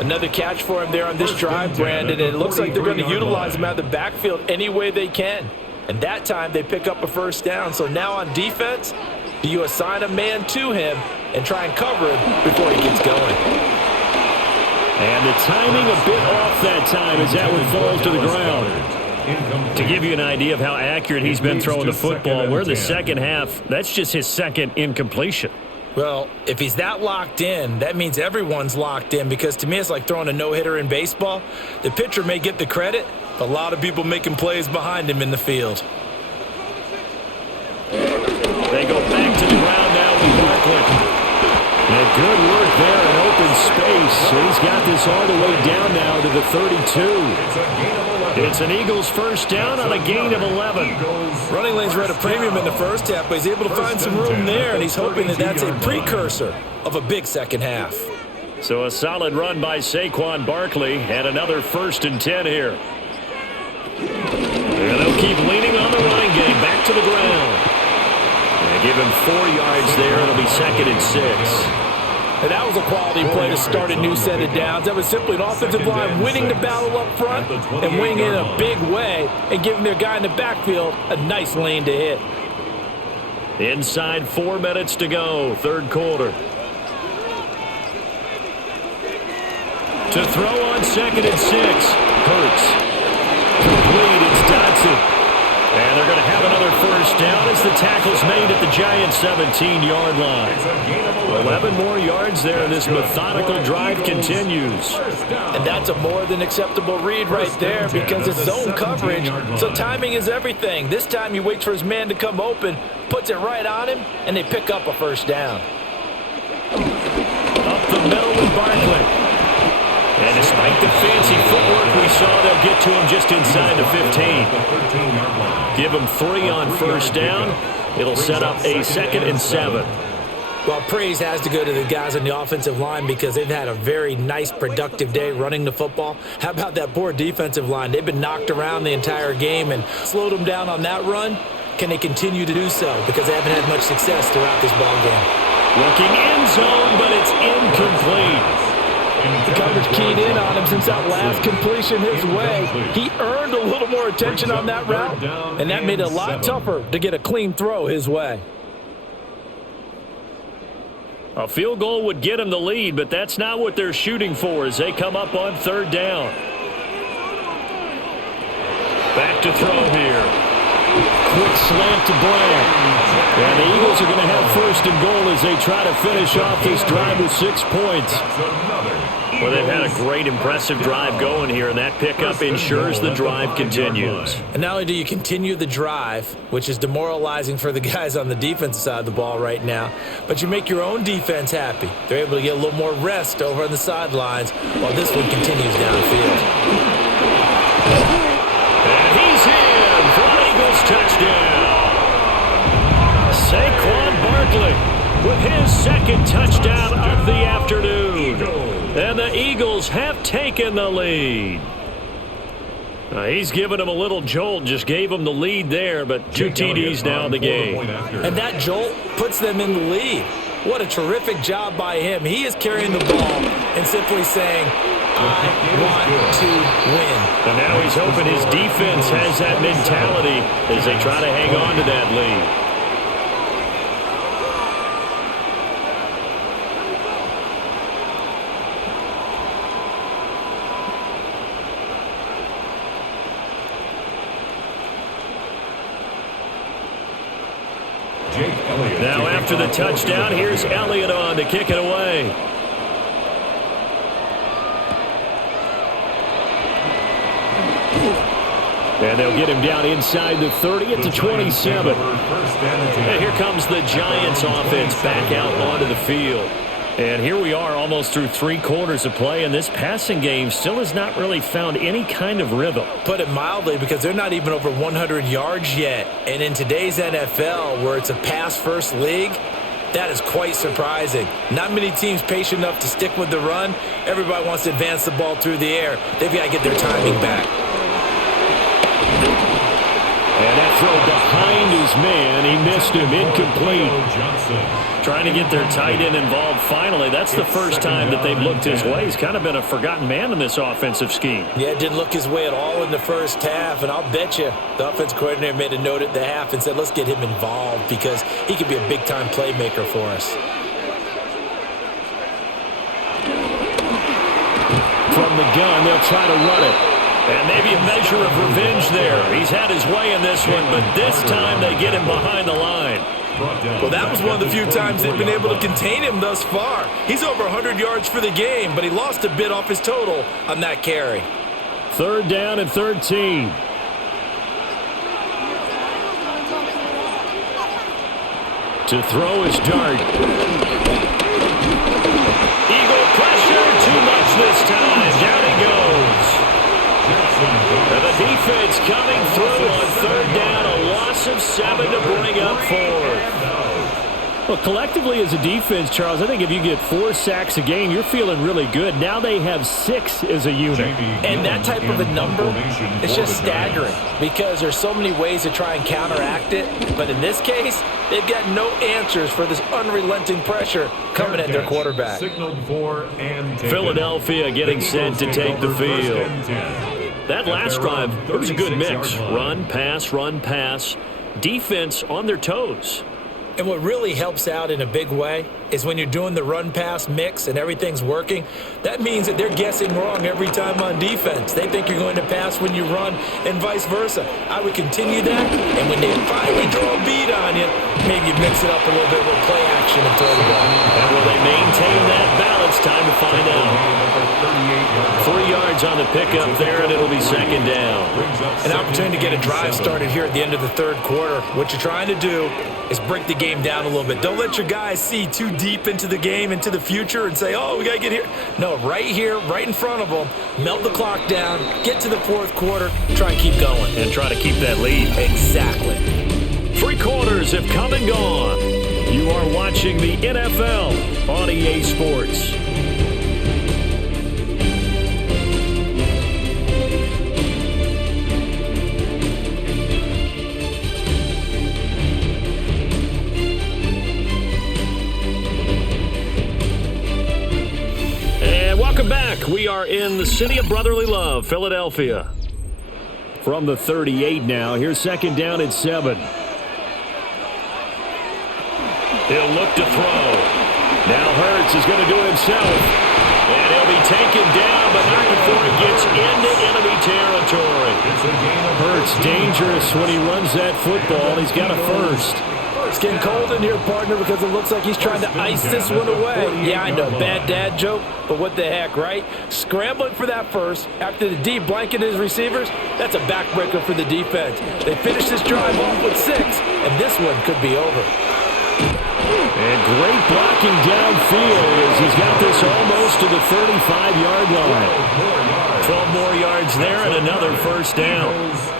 Another catch for him there on this drive, Brandon, and it looks like they're going to utilize him out of the backfield any way they can. And that time they pick up a 1st down. So now on defense, do you assign a man to him and try and cover him before he gets going? And the timing a bit off that time as that one falls to the ground. To give you an idea of how accurate he's been throwing the football, we're in the second half. That's just his 2nd incompletion. Well, if he's that locked in, that means everyone's locked in, because to me it's like throwing a no-hitter in baseball. The pitcher may get the credit, but a lot of people making plays behind him in the field. They go back to the ground now with Barkley. And good work there in open space. So he's got this all the way down now to the 32. It's an Eagles 1st down on a gain of 11. Running lanes were at a premium in the first half, but he's able to find some room there, and he's hoping that that's a precursor of a big second half. So a solid run by Saquon Barkley, and another 1st and 10 here. And they'll keep leaning on the running game. Back to the ground. And They give him 4 yards there. It'll be 2nd and 6. And that was a quality play to start a new set of downs. That was simply an offensive line winning the battle up front and winning in a big way and giving their guy in the backfield a nice lane to hit. Inside 4 minutes to go, 3rd quarter. To throw on 2nd and 6. Hurts. Complete. It's Dotson. And they're going to have another 1st down as the tackle's made at the Giants' 17-yard line. 11 more yards there, and this methodical drive continues. And that's a more than acceptable read right there because it's zone coverage, so timing is everything. This time he waits for his man to come open, puts it right on him, and they pick up a 1st down. Up the middle with Barkley. And despite the fancy footwork we saw, they'll get to him just inside the 15. Give him 3 on 1st down. It'll set up a 2nd and 7. Well, praise has to go to the guys on the offensive line because they've had a very nice, productive day running the football. How about that poor defensive line? They've been knocked around the entire game and slowed them down on that run. Can they continue to do so? Because they haven't had much success throughout this ball game. Looking in zone, but it's incomplete. The coverage keyed in on him since that last completion his way. He earned a little more attention on that route, and that made it a lot tougher to get a clean throw his way. A field goal would get him the lead, but that's not what they're shooting for as they come up on 3rd down. Back to throw here. Quick slant to Brown. And the Eagles are going to have 1st and goal as they try to finish off this drive with 6 points. Well, they've had a great, impressive drive going here, and that pickup ensures the drive continues. And not only do you continue the drive, which is demoralizing for the guys on the defensive side of the ball right now, but you make your own defense happy. They're able to get a little more rest over on the sidelines while this one continues downfield. And he's in for an Eagles touchdown. Saquon Barkley with his 2nd touchdown of the afternoon. And the Eagles have taken the lead. He's given him a little jolt, just gave him the lead there, but 2 TDs now in the game. And that jolt puts them in the lead. What a terrific job by him. He is carrying the ball and simply saying, I want to win. And now he's hoping his defense has that mentality as they try to hang on to that lead. Now after the touchdown, here's Elliott on to kick it away. And they'll get him down inside the 30 at the 27. And here comes the Giants offense back out onto the field. And here we are almost through 3 quarters of play, and this passing game still has not really found any kind of rhythm. Put it mildly, because they're not even over 100 yards yet. And in today's NFL, where it's a pass-first league, that is quite surprising. Not many teams patient enough to stick with the run. Everybody wants to advance the ball through the air. They've got to get their timing back. And that throw behind his man, he missed him, incomplete. Trying to get their tight end involved finally. That's the first time that they've looked his way. He's kind of been a forgotten man in this offensive scheme. Yeah, it didn't look his way at all in the first half, and I'll bet you the offensive coordinator made a note at the half and said, let's get him involved because he could be a big-time playmaker for us. From the gun, they'll try to run it. And maybe a measure of revenge there. He's had his way in this one, but this time they get him behind the line. Well, that was one of the few times they've been able to contain him thus far. He's over 100 yards for the game, but he lost a bit off his total on that carry. 3rd down and 13. To throw is Dart. Eagle pressure, too much this time. Down he goes. And the defense coming through on 3rd down, a loss of 7 to bring up 4. Well, collectively as a defense, Charles, I think if you get 4 sacks a game, you're feeling really good. Now they have 6 as a unit. And that type of a number is just staggering because there's so many ways to try and counteract it. But in this case, they've got no answers for this unrelenting pressure coming at their quarterback. Philadelphia getting set to take the field. That last drive, it was a good mix. Run, pass, defense on their toes. And what really helps out in a big way is when you're doing the run-pass mix and everything's working, that means that they're guessing wrong every time on defense. They think you're going to pass when you run and vice versa. I would continue that, and when they finally draw a beat on you, maybe you mix it up a little bit with play action and throw the ball. And will they maintain that balance? Time to find out. 3 yards on the pickup there, and it'll be second down. An opportunity to get a drive started here at the end of the third quarter. What you're trying to do is break the game down a little bit. Don't let your guys see too deep into the game, into the future, and say, oh, we got to get here. No, right here, right in front of them, melt the clock down, get to the fourth quarter, try and keep going. And try to keep that lead. Exactly. 3 quarters have come and gone. You are watching the NFL on EA Sports. Welcome back. We are in the city of brotherly love, Philadelphia. From the 38 now. Here's second down at 7. He'll look to throw. Now Hurts is going to do it himself. And he'll be taken down, but not before it gets into enemy territory. Hurts dangerous when he runs that football. He's got a first. It's getting cold in here, partner, because it looks like he's trying to ice this one away. Yeah, I know, bad dad joke, but what the heck, right? Scrambling for that first after the D blanketed his receivers, that's a backbreaker for the defense. They finish this drive off with 6, and this one could be over. And great blocking downfield as he's got this almost to the 35-yard line. 12 more yards there and another first down.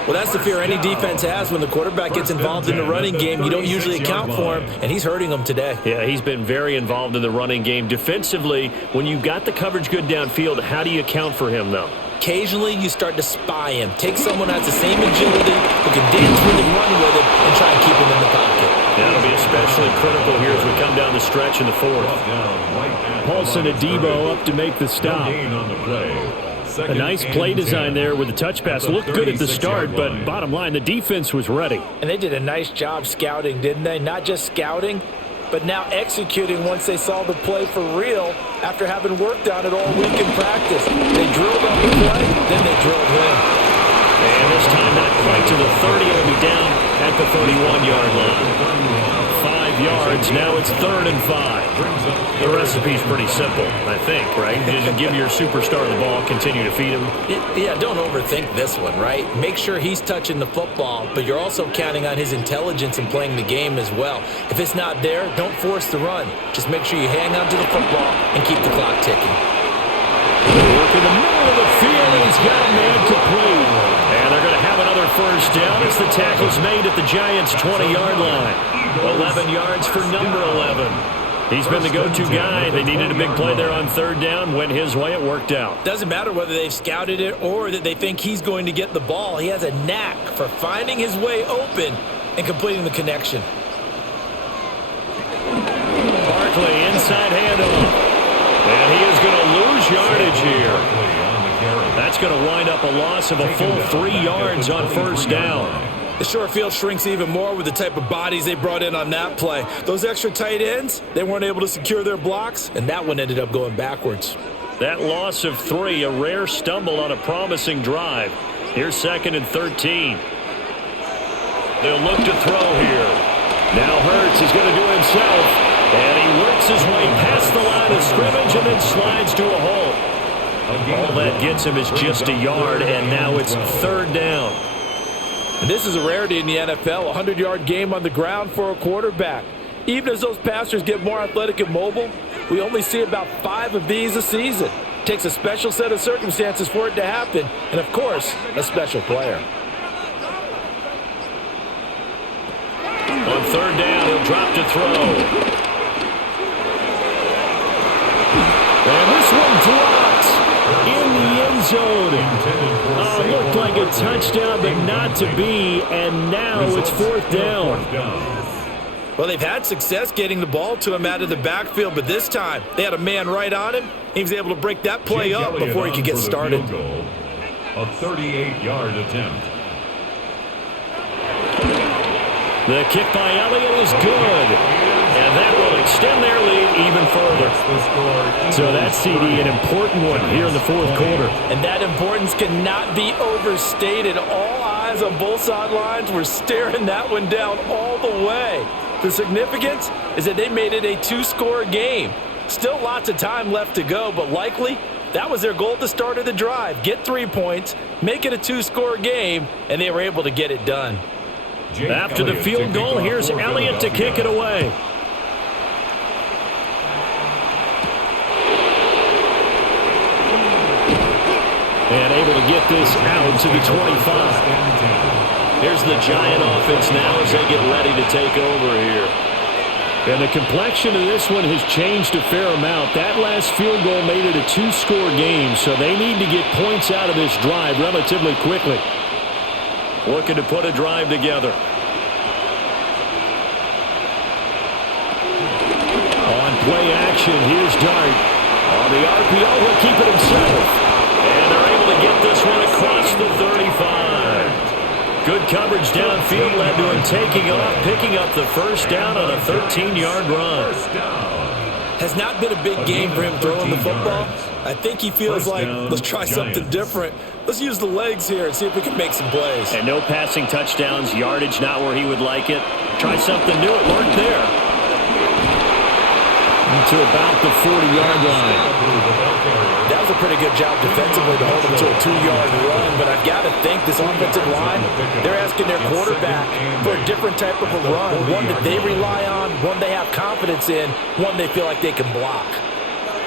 Well, that's the fear any defense has when the quarterback gets involved in the running game. You don't usually account for him, and he's hurting them today. Yeah, he's been very involved in the running game. Defensively, when you've got the coverage good downfield, how do you account for him, though? Occasionally, you start to spy him. Take someone who has the same agility, who can dance with him, run with him, and try and keep him in the pocket. That'll be especially critical here as we come down the stretch in the fourth. Paulson and Debo up to make the stop. A nice play design there with the touch pass. Looked good at the start, but bottom line, the defense was ready. And they did a nice job scouting, didn't they? Not just scouting, but now executing once they saw the play for real after having worked on it all week in practice. They drilled on the play, then they drilled him. And this time not quite to the 30. It'll be down at the 31-yard line. 5 yards. Now it's 3rd and 5. The recipe's pretty simple, I think, right? Just give your superstar the ball, continue to feed him. Yeah, don't overthink this one, right? Make sure he's touching the football, but you're also counting on his intelligence in playing the game as well. If it's not there, don't force the run. Just make sure you hang on to the football and keep the clock ticking. Work in the middle of the field, and he's got a man complete. And they're going to have another first down as the tackle's made at the Giants' 20-yard line. 11 yards for number 11. He's been the go-to guy. They needed a big play there on 3rd down. Went his way. It worked out. Doesn't matter whether they've scouted it or that they think he's going to get the ball. He has a knack for finding his way open and completing the connection. Barkley, inside handoff. And he is going to lose yardage here. That's going to wind up a loss of a full 3 yards on 1st down. The short field shrinks even more with the type of bodies they brought in on that play. Those extra tight ends, they weren't able to secure their blocks, and that one ended up going backwards. That loss of 3, a rare stumble on a promising drive. Here's 2nd and 13. They'll look to throw here. Now Hurts is going to do it himself, and he works his way past the line of scrimmage and then slides to a hole. All that gets him is just a yard, and now it's 3rd down. And this is a rarity in the NFL, a 100-yard game on the ground for a quarterback. Even as those passers get more athletic and mobile, we only see about 5 of these a season. It takes a special set of circumstances for it to happen, and of course, a special player. On 3rd down, he'll drop to throw. zone. Looked like a touchdown, but not to be, and now it's fourth down. Well, they've had success getting the ball to him out of the backfield, but this time they had a man right on him. He was able to break that play up before he could get started. A 38-yard attempt. The kick by Elliott is good, and that will extend their lead even further. So that's, CD, an important one here in the fourth quarter. And that importance cannot be overstated. All eyes on both sidelines were staring that one down all the way. The significance is that they made it a two-score game. Still lots of time left to go, but likely that was their goal at the start of the drive. Get 3 points, make it a two-score game, and they were able to get it done. After the field goal, here's Elliott to kick it away. And able to get this out to the 25. Here's the Giant offense now as they get ready to take over here. And the complexion of this one has changed a fair amount. That last field goal made it a two-score game, so they need to get points out of this drive relatively quickly. Looking to put a drive together. On play action, here's Dart. On the RPO, he'll keep it himself. And they're able to get this one across the 35. Good coverage downfield led to him taking off, picking up the first down on a 13-yard run. Has not been a big game for him throwing the football. I think he feels like, let's try something different. Let's use the legs here and see if we can make some plays. And no passing touchdowns, yardage not where he would like it. Try something new, it worked there. To about the 40-yard line. That was a pretty good job defensively to hold him to a 2-yard run, but I've got to think this offensive line, they're asking their quarterback for a different type of a run, one that they rely on, one they have confidence in, one they feel like they can block.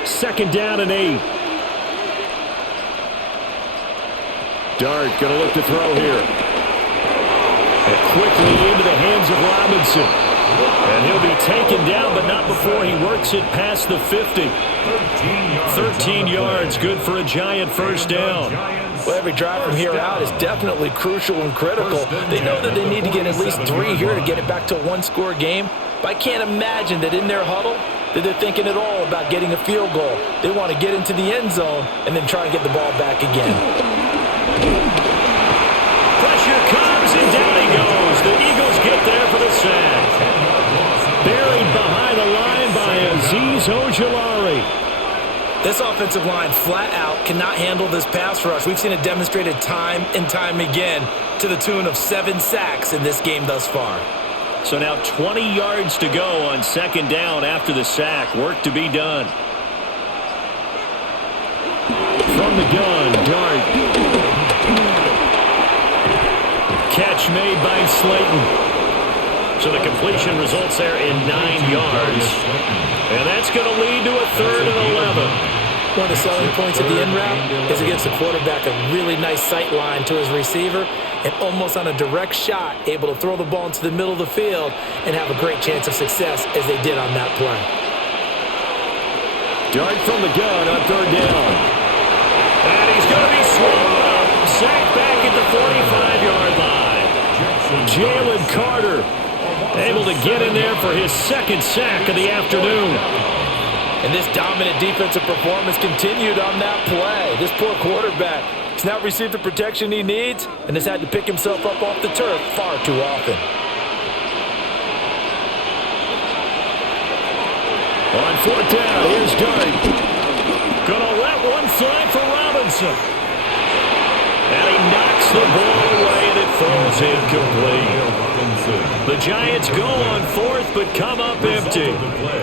Second down and 8. Dart going to look to throw here. And quickly into the hands of Robinson. And he'll be taken down, but not before he works it past the 50. 13 yards, good for a Giant first down. Well, every drive from here out is definitely crucial and critical. They know that they need to get at least 3 here to get it back to a one-score game. But I can't imagine that in their huddle that they're thinking at all about getting a field goal. They want to get into the end zone and then try and get the ball back again. Pressure comes, and down he goes. The Eagles get there for the sack. Buried behind the line by Azeez Ojulari. This offensive line flat out cannot handle this pass rush. We've seen it demonstrated time and time again to the tune of 7 sacks in this game thus far. So now 20 yards to go on second down after the sack. Work to be done. From the gun, Dart. Catch made by Slayton. So the completion results there in 9 yards. And that's going to lead to a 3rd and 11. One of the selling points of the in route is against the quarterback, a really nice sight line to his receiver, and almost on a direct shot, able to throw the ball into the middle of the field and have a great chance of success as they did on that play. Dart from the gun on 3rd down. And he's going to be swallowed up. Sacked back at the 45-yard line. Jalen Carter able to get in there for his 2nd sack of the afternoon. And this dominant defensive performance continued on that play. This poor quarterback has not received the protection he needs and has had to pick himself up off the turf far too often. On 4th down, here's Dart. Gonna let one fly for Robinson. And he knocks the ball away and it falls incomplete. The Giants go on 4th but come up empty.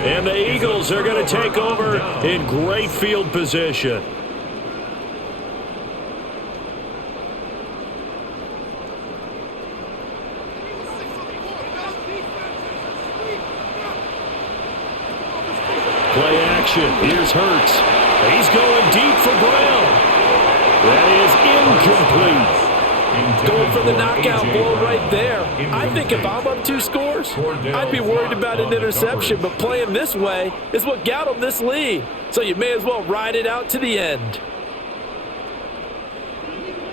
And the Eagles are going to take over in great field position. Play action. Here's Hurts. He's going deep for Brown. That is incomplete. Going for the knockout blow right there. I think if I'm up 2 scores, I'd be worried about an interception, but playing this way is what got them this lead. So you may as well ride it out to the end.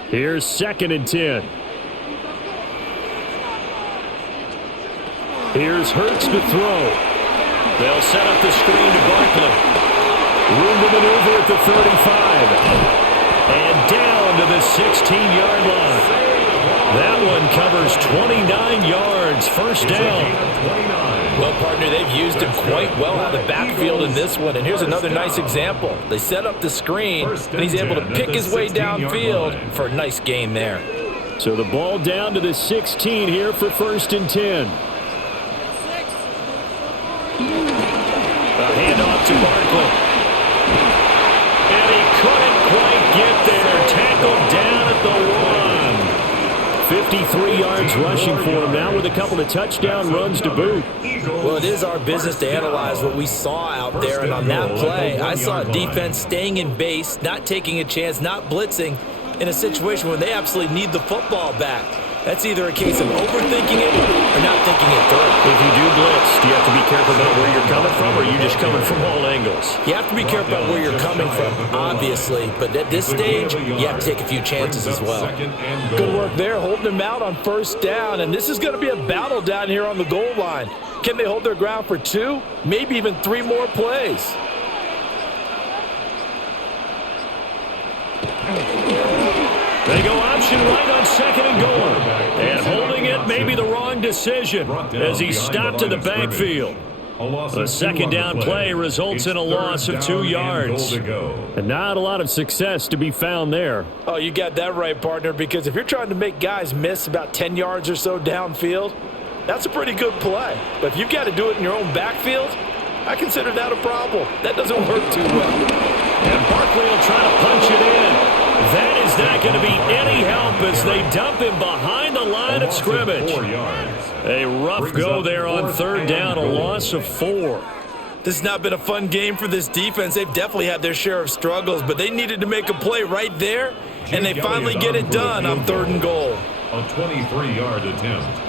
Here's 2nd and 10. Here's Hurts to throw. They'll set up the screen to Barkley. Room to maneuver at the 35. And down to the 16-yard line. That one covers 29 yards. First down. Well, partner, they've used him quite well out of the backfield in this one. And here's another nice example. They set up the screen, and he's able to pick his way downfield for a nice gain there. So the ball down to the 16 here for 1st and 10. A handoff to Barkley. And he couldn't quite get there. Tackled down at the 1. 53 yards rushing for him now with a couple of touchdown runs to boot. Well, it is our business to analyze what we saw out there. And on that play, I saw a defense staying in base, not taking a chance, not blitzing in a situation where they absolutely need the football back. That's either a case of overthinking it or not thinking it through. If you do blitz, do you have to be careful about where you're coming from, or are you just coming from all angles? You have to be careful about where you're coming from, obviously. But at this stage, you have to take a few chances as well. Good work there, holding them out on 1st down. And this is going to be a battle down here on the goal line. Can they hold their ground for 2, maybe even 3 more plays? They go option right on 2nd and goal. And holding it may be the wrong decision as he stopped in the backfield. The 2nd down play results in a loss of 2 yards. And not a lot of success to be found there. Oh, you got that right, partner, because if you're trying to make guys miss about 10 yards or so downfield, that's a pretty good play. But if you've got to do it in your own backfield, I consider that a problem. That doesn't work too well. And Barkley will try to punch it in. That is not going to be any help as they dump him behind the line of scrimmage. A rough go there on 3rd down, a loss of 4. This has not been a fun game for this defense. They've definitely had their share of struggles, but they needed to make a play right there, and they finally get it done on 3rd and goal. A 23-yard attempt.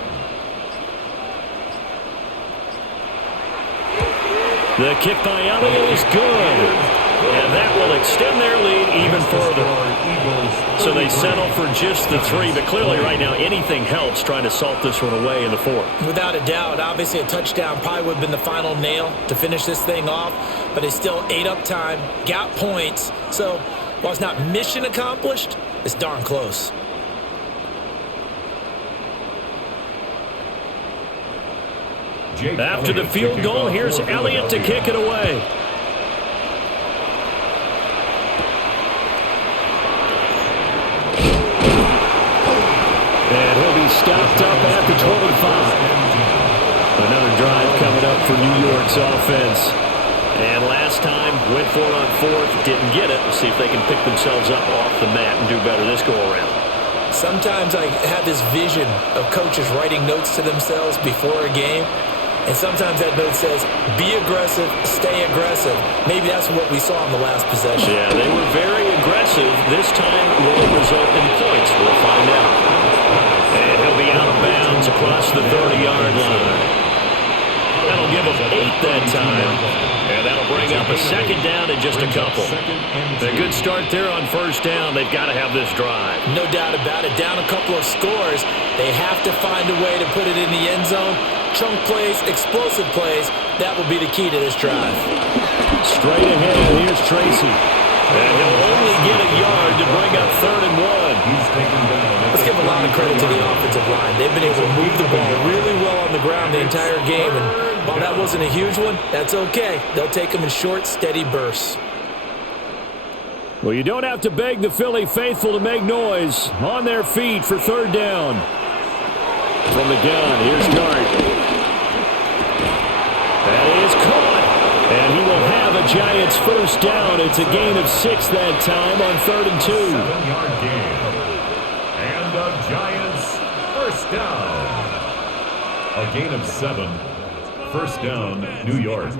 The kick by Elliott is good. And that will extend their lead even further. So they settle for just the 3, but clearly right now anything helps trying to salt this one away in the 4th. Without a doubt, obviously a touchdown probably would have been the final nail to finish this thing off, but they still ate up time, got points. So while it's not mission accomplished, it's darn close. After the field goal, here's Elliott to kick it away. And he'll be stopped up at the 25. Another drive coming up for New York's offense. And last time, went for it on 4th, didn't get it. We'll see if they can pick themselves up off the mat and do better this go-around. Sometimes I have this vision of coaches writing notes to themselves before a game. And sometimes that note says, be aggressive, stay aggressive. Maybe that's what we saw in the last possession. Yeah, they were very aggressive. This time will result in points. We'll find out. And he'll be out of bounds across the 30-yard line. That'll give them 8 that time. And that'll bring up a 2nd down in just a couple. A good start there on 1st down. They've got to have this drive. No doubt about it. Down a couple of scores. They have to find a way to put it in the end zone. Chunk plays, explosive plays, that will be the key to this drive. Straight ahead, here's Tracy. And he'll only get a yard to bring up 3rd and 1. Let's give a lot of credit to the offensive line. They've been able to move the ball really well on the ground the entire game. And while that wasn't a huge one, that's okay. They'll take them in short, steady bursts. Well, you don't have to beg the Philly faithful to make noise. On their feet for 3rd down. From the gun, here's Dart. That is caught. And he will have a Giants 1st down. It's a gain of 6 that time on 3rd and 2. 7-yard gain. And the Giants 1st down. A gain of 7. 1st down, New York.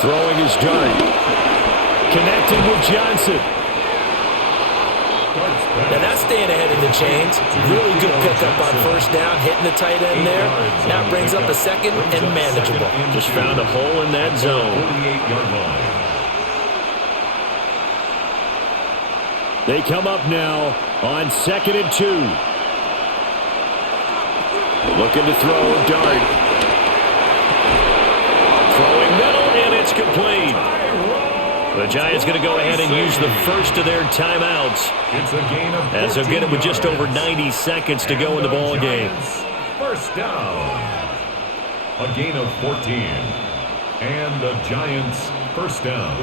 Throwing his dart. Connecting with Johnson. Now that's staying ahead of the chains. Really good pickup on first down, hitting the tight end there. Now brings up a second and manageable. Just found a hole in that zone. They come up now on 2nd and 2. Looking to throw, dart. Throwing middle, and it's complete. The Giants going to go ahead and use the first of their timeouts, as they'll get it with just over 90 seconds to go in the ball game. First down. A gain of 14. And the Giants first down.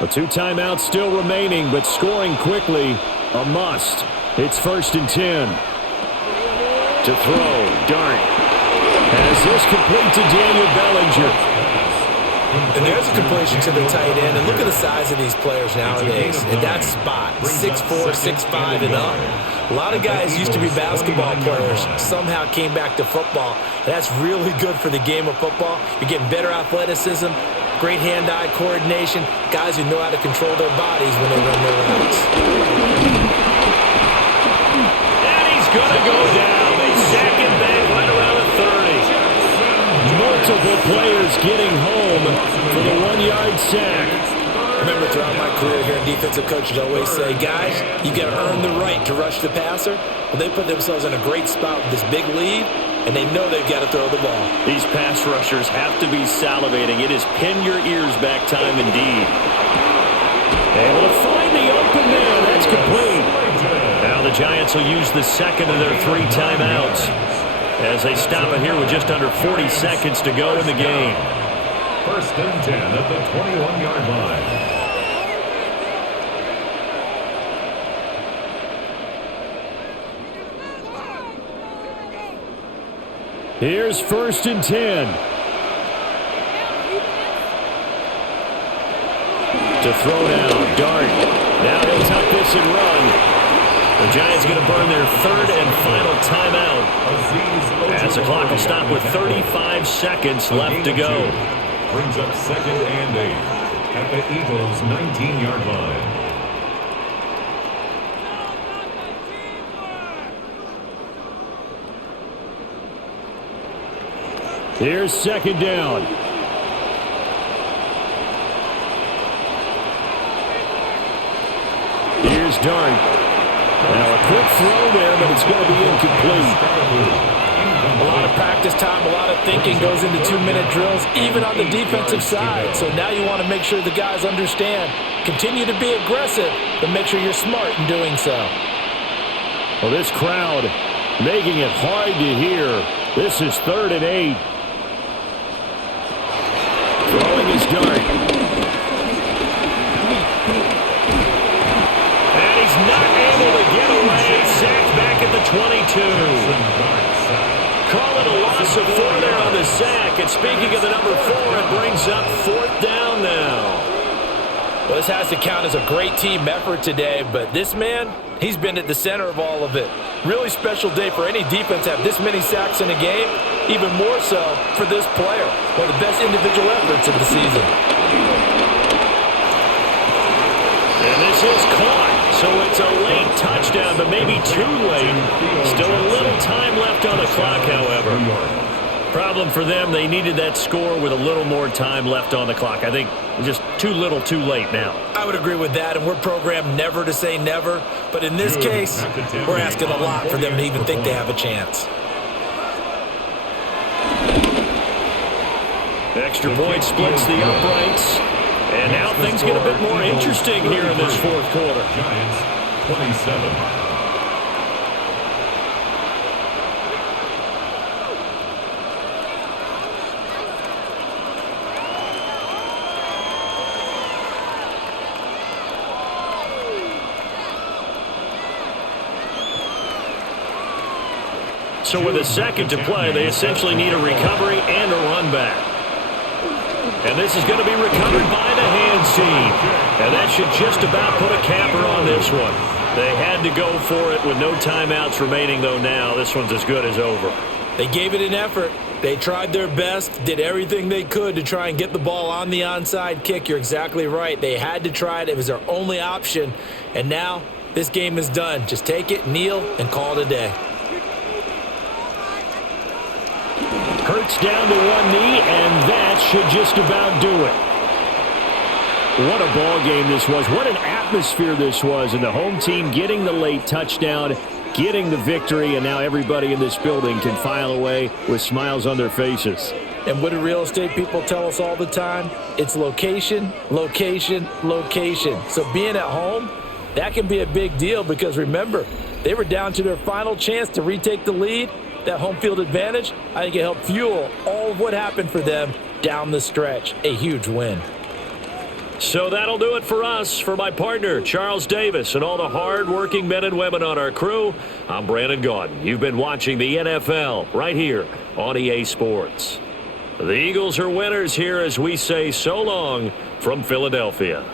The 2 timeouts still remaining, but scoring quickly, a must. It's 1st and 10. To throw, dart. As this complete to Daniel Bellinger. And there's a completion to the tight end. And look at the size of these players nowadays. In that spot, 6'4", 6'5", and up. A lot of guys used to be basketball players, somehow came back to football. That's really good for the game of football. You're getting better athleticism, great hand-eye coordination, guys who know how to control their bodies when they run their routes. And he's going to go down. They sack him back right around the 30. Multiple players getting home for the 1-yard sack. Remember, throughout my career here, defensive coaches always say, guys, you got to earn the right to rush the passer. Well, they put themselves in a great spot with this big lead, and they know they've got to throw the ball. These pass rushers have to be salivating. It is pin your ears back time indeed. Able to find the open man. That's complete. Now the Giants will use the second of their 3 timeouts, as they stop it here with just under 40 seconds to go in the game. 1st and 10 at the 21-yard line. Here's 1st and 10. To throw down, dart. Now he'll tuck this and run. The Giants going to burn their 3rd and final timeout, as the clock will stop with 35 seconds left to go. Brings up 2nd and 8 at the Eagles' 19-yard line. Here's 2nd down. Here's Dart. Now a quick throw there, but it's going to be incomplete. A lot of practice time, a lot of thinking goes into 2-minute drills, even on the defensive side. So now you want to make sure the guys understand. Continue to be aggressive, but make sure you're smart in doing so. Well, this crowd making it hard to hear. This is 3rd and 8. Throwing his dart. And he's not able to get away. Sacked back at the 22. Call it a loss of 4 there on the sack. And speaking of the number 4, it brings up 4th down now. Well, this has to count as a great team effort today, but this man, he's been at the center of all of it. Really special day for any defense to have this many sacks in a game, even more so for this player. One of the best individual efforts of the season. And this is caught, so it's a late touchdown, but maybe too late. Still a little time left on the clock, however. Problem for them, they needed that score with a little more time left on the clock. I think just too little, too late now. I would agree with that, and we're programmed never to say never. But in this case, we're asking a lot for them to even think they have a chance. Extra point splits the uprights. And now things get a bit more interesting here in this 4th quarter. Giants 27. So with a second to play, they essentially need a recovery and a run back. And this is going to be recovered by the hands team. And that should just about put a capper on this one. They had to go for it with no timeouts remaining, though now. This one's as good as over. They gave it an effort. They tried their best, did everything they could to try and get the ball on the onside kick. You're exactly right. They had to try it. It was their only option. And now this game is done. Just take it, kneel, and call it a day. Hurts down to one knee, and that should just about do it. What a ball game this was. What an atmosphere this was. And the home team getting the late touchdown, getting the victory, and now everybody in this building can file away with smiles on their faces. And what do real estate people tell us all the time? It's location, location, location. So being at home, that can be a big deal because remember, they were down to their final chance to retake the lead. That home field advantage, I think it helped fuel all of what happened for them down the stretch. A huge win. So that'll do it for us. For my partner, Charles Davis, and all the hard-working men and women on our crew, I'm Brandon Gaudin. You've been watching the NFL right here on EA Sports. The Eagles are winners here as we say so long from Philadelphia.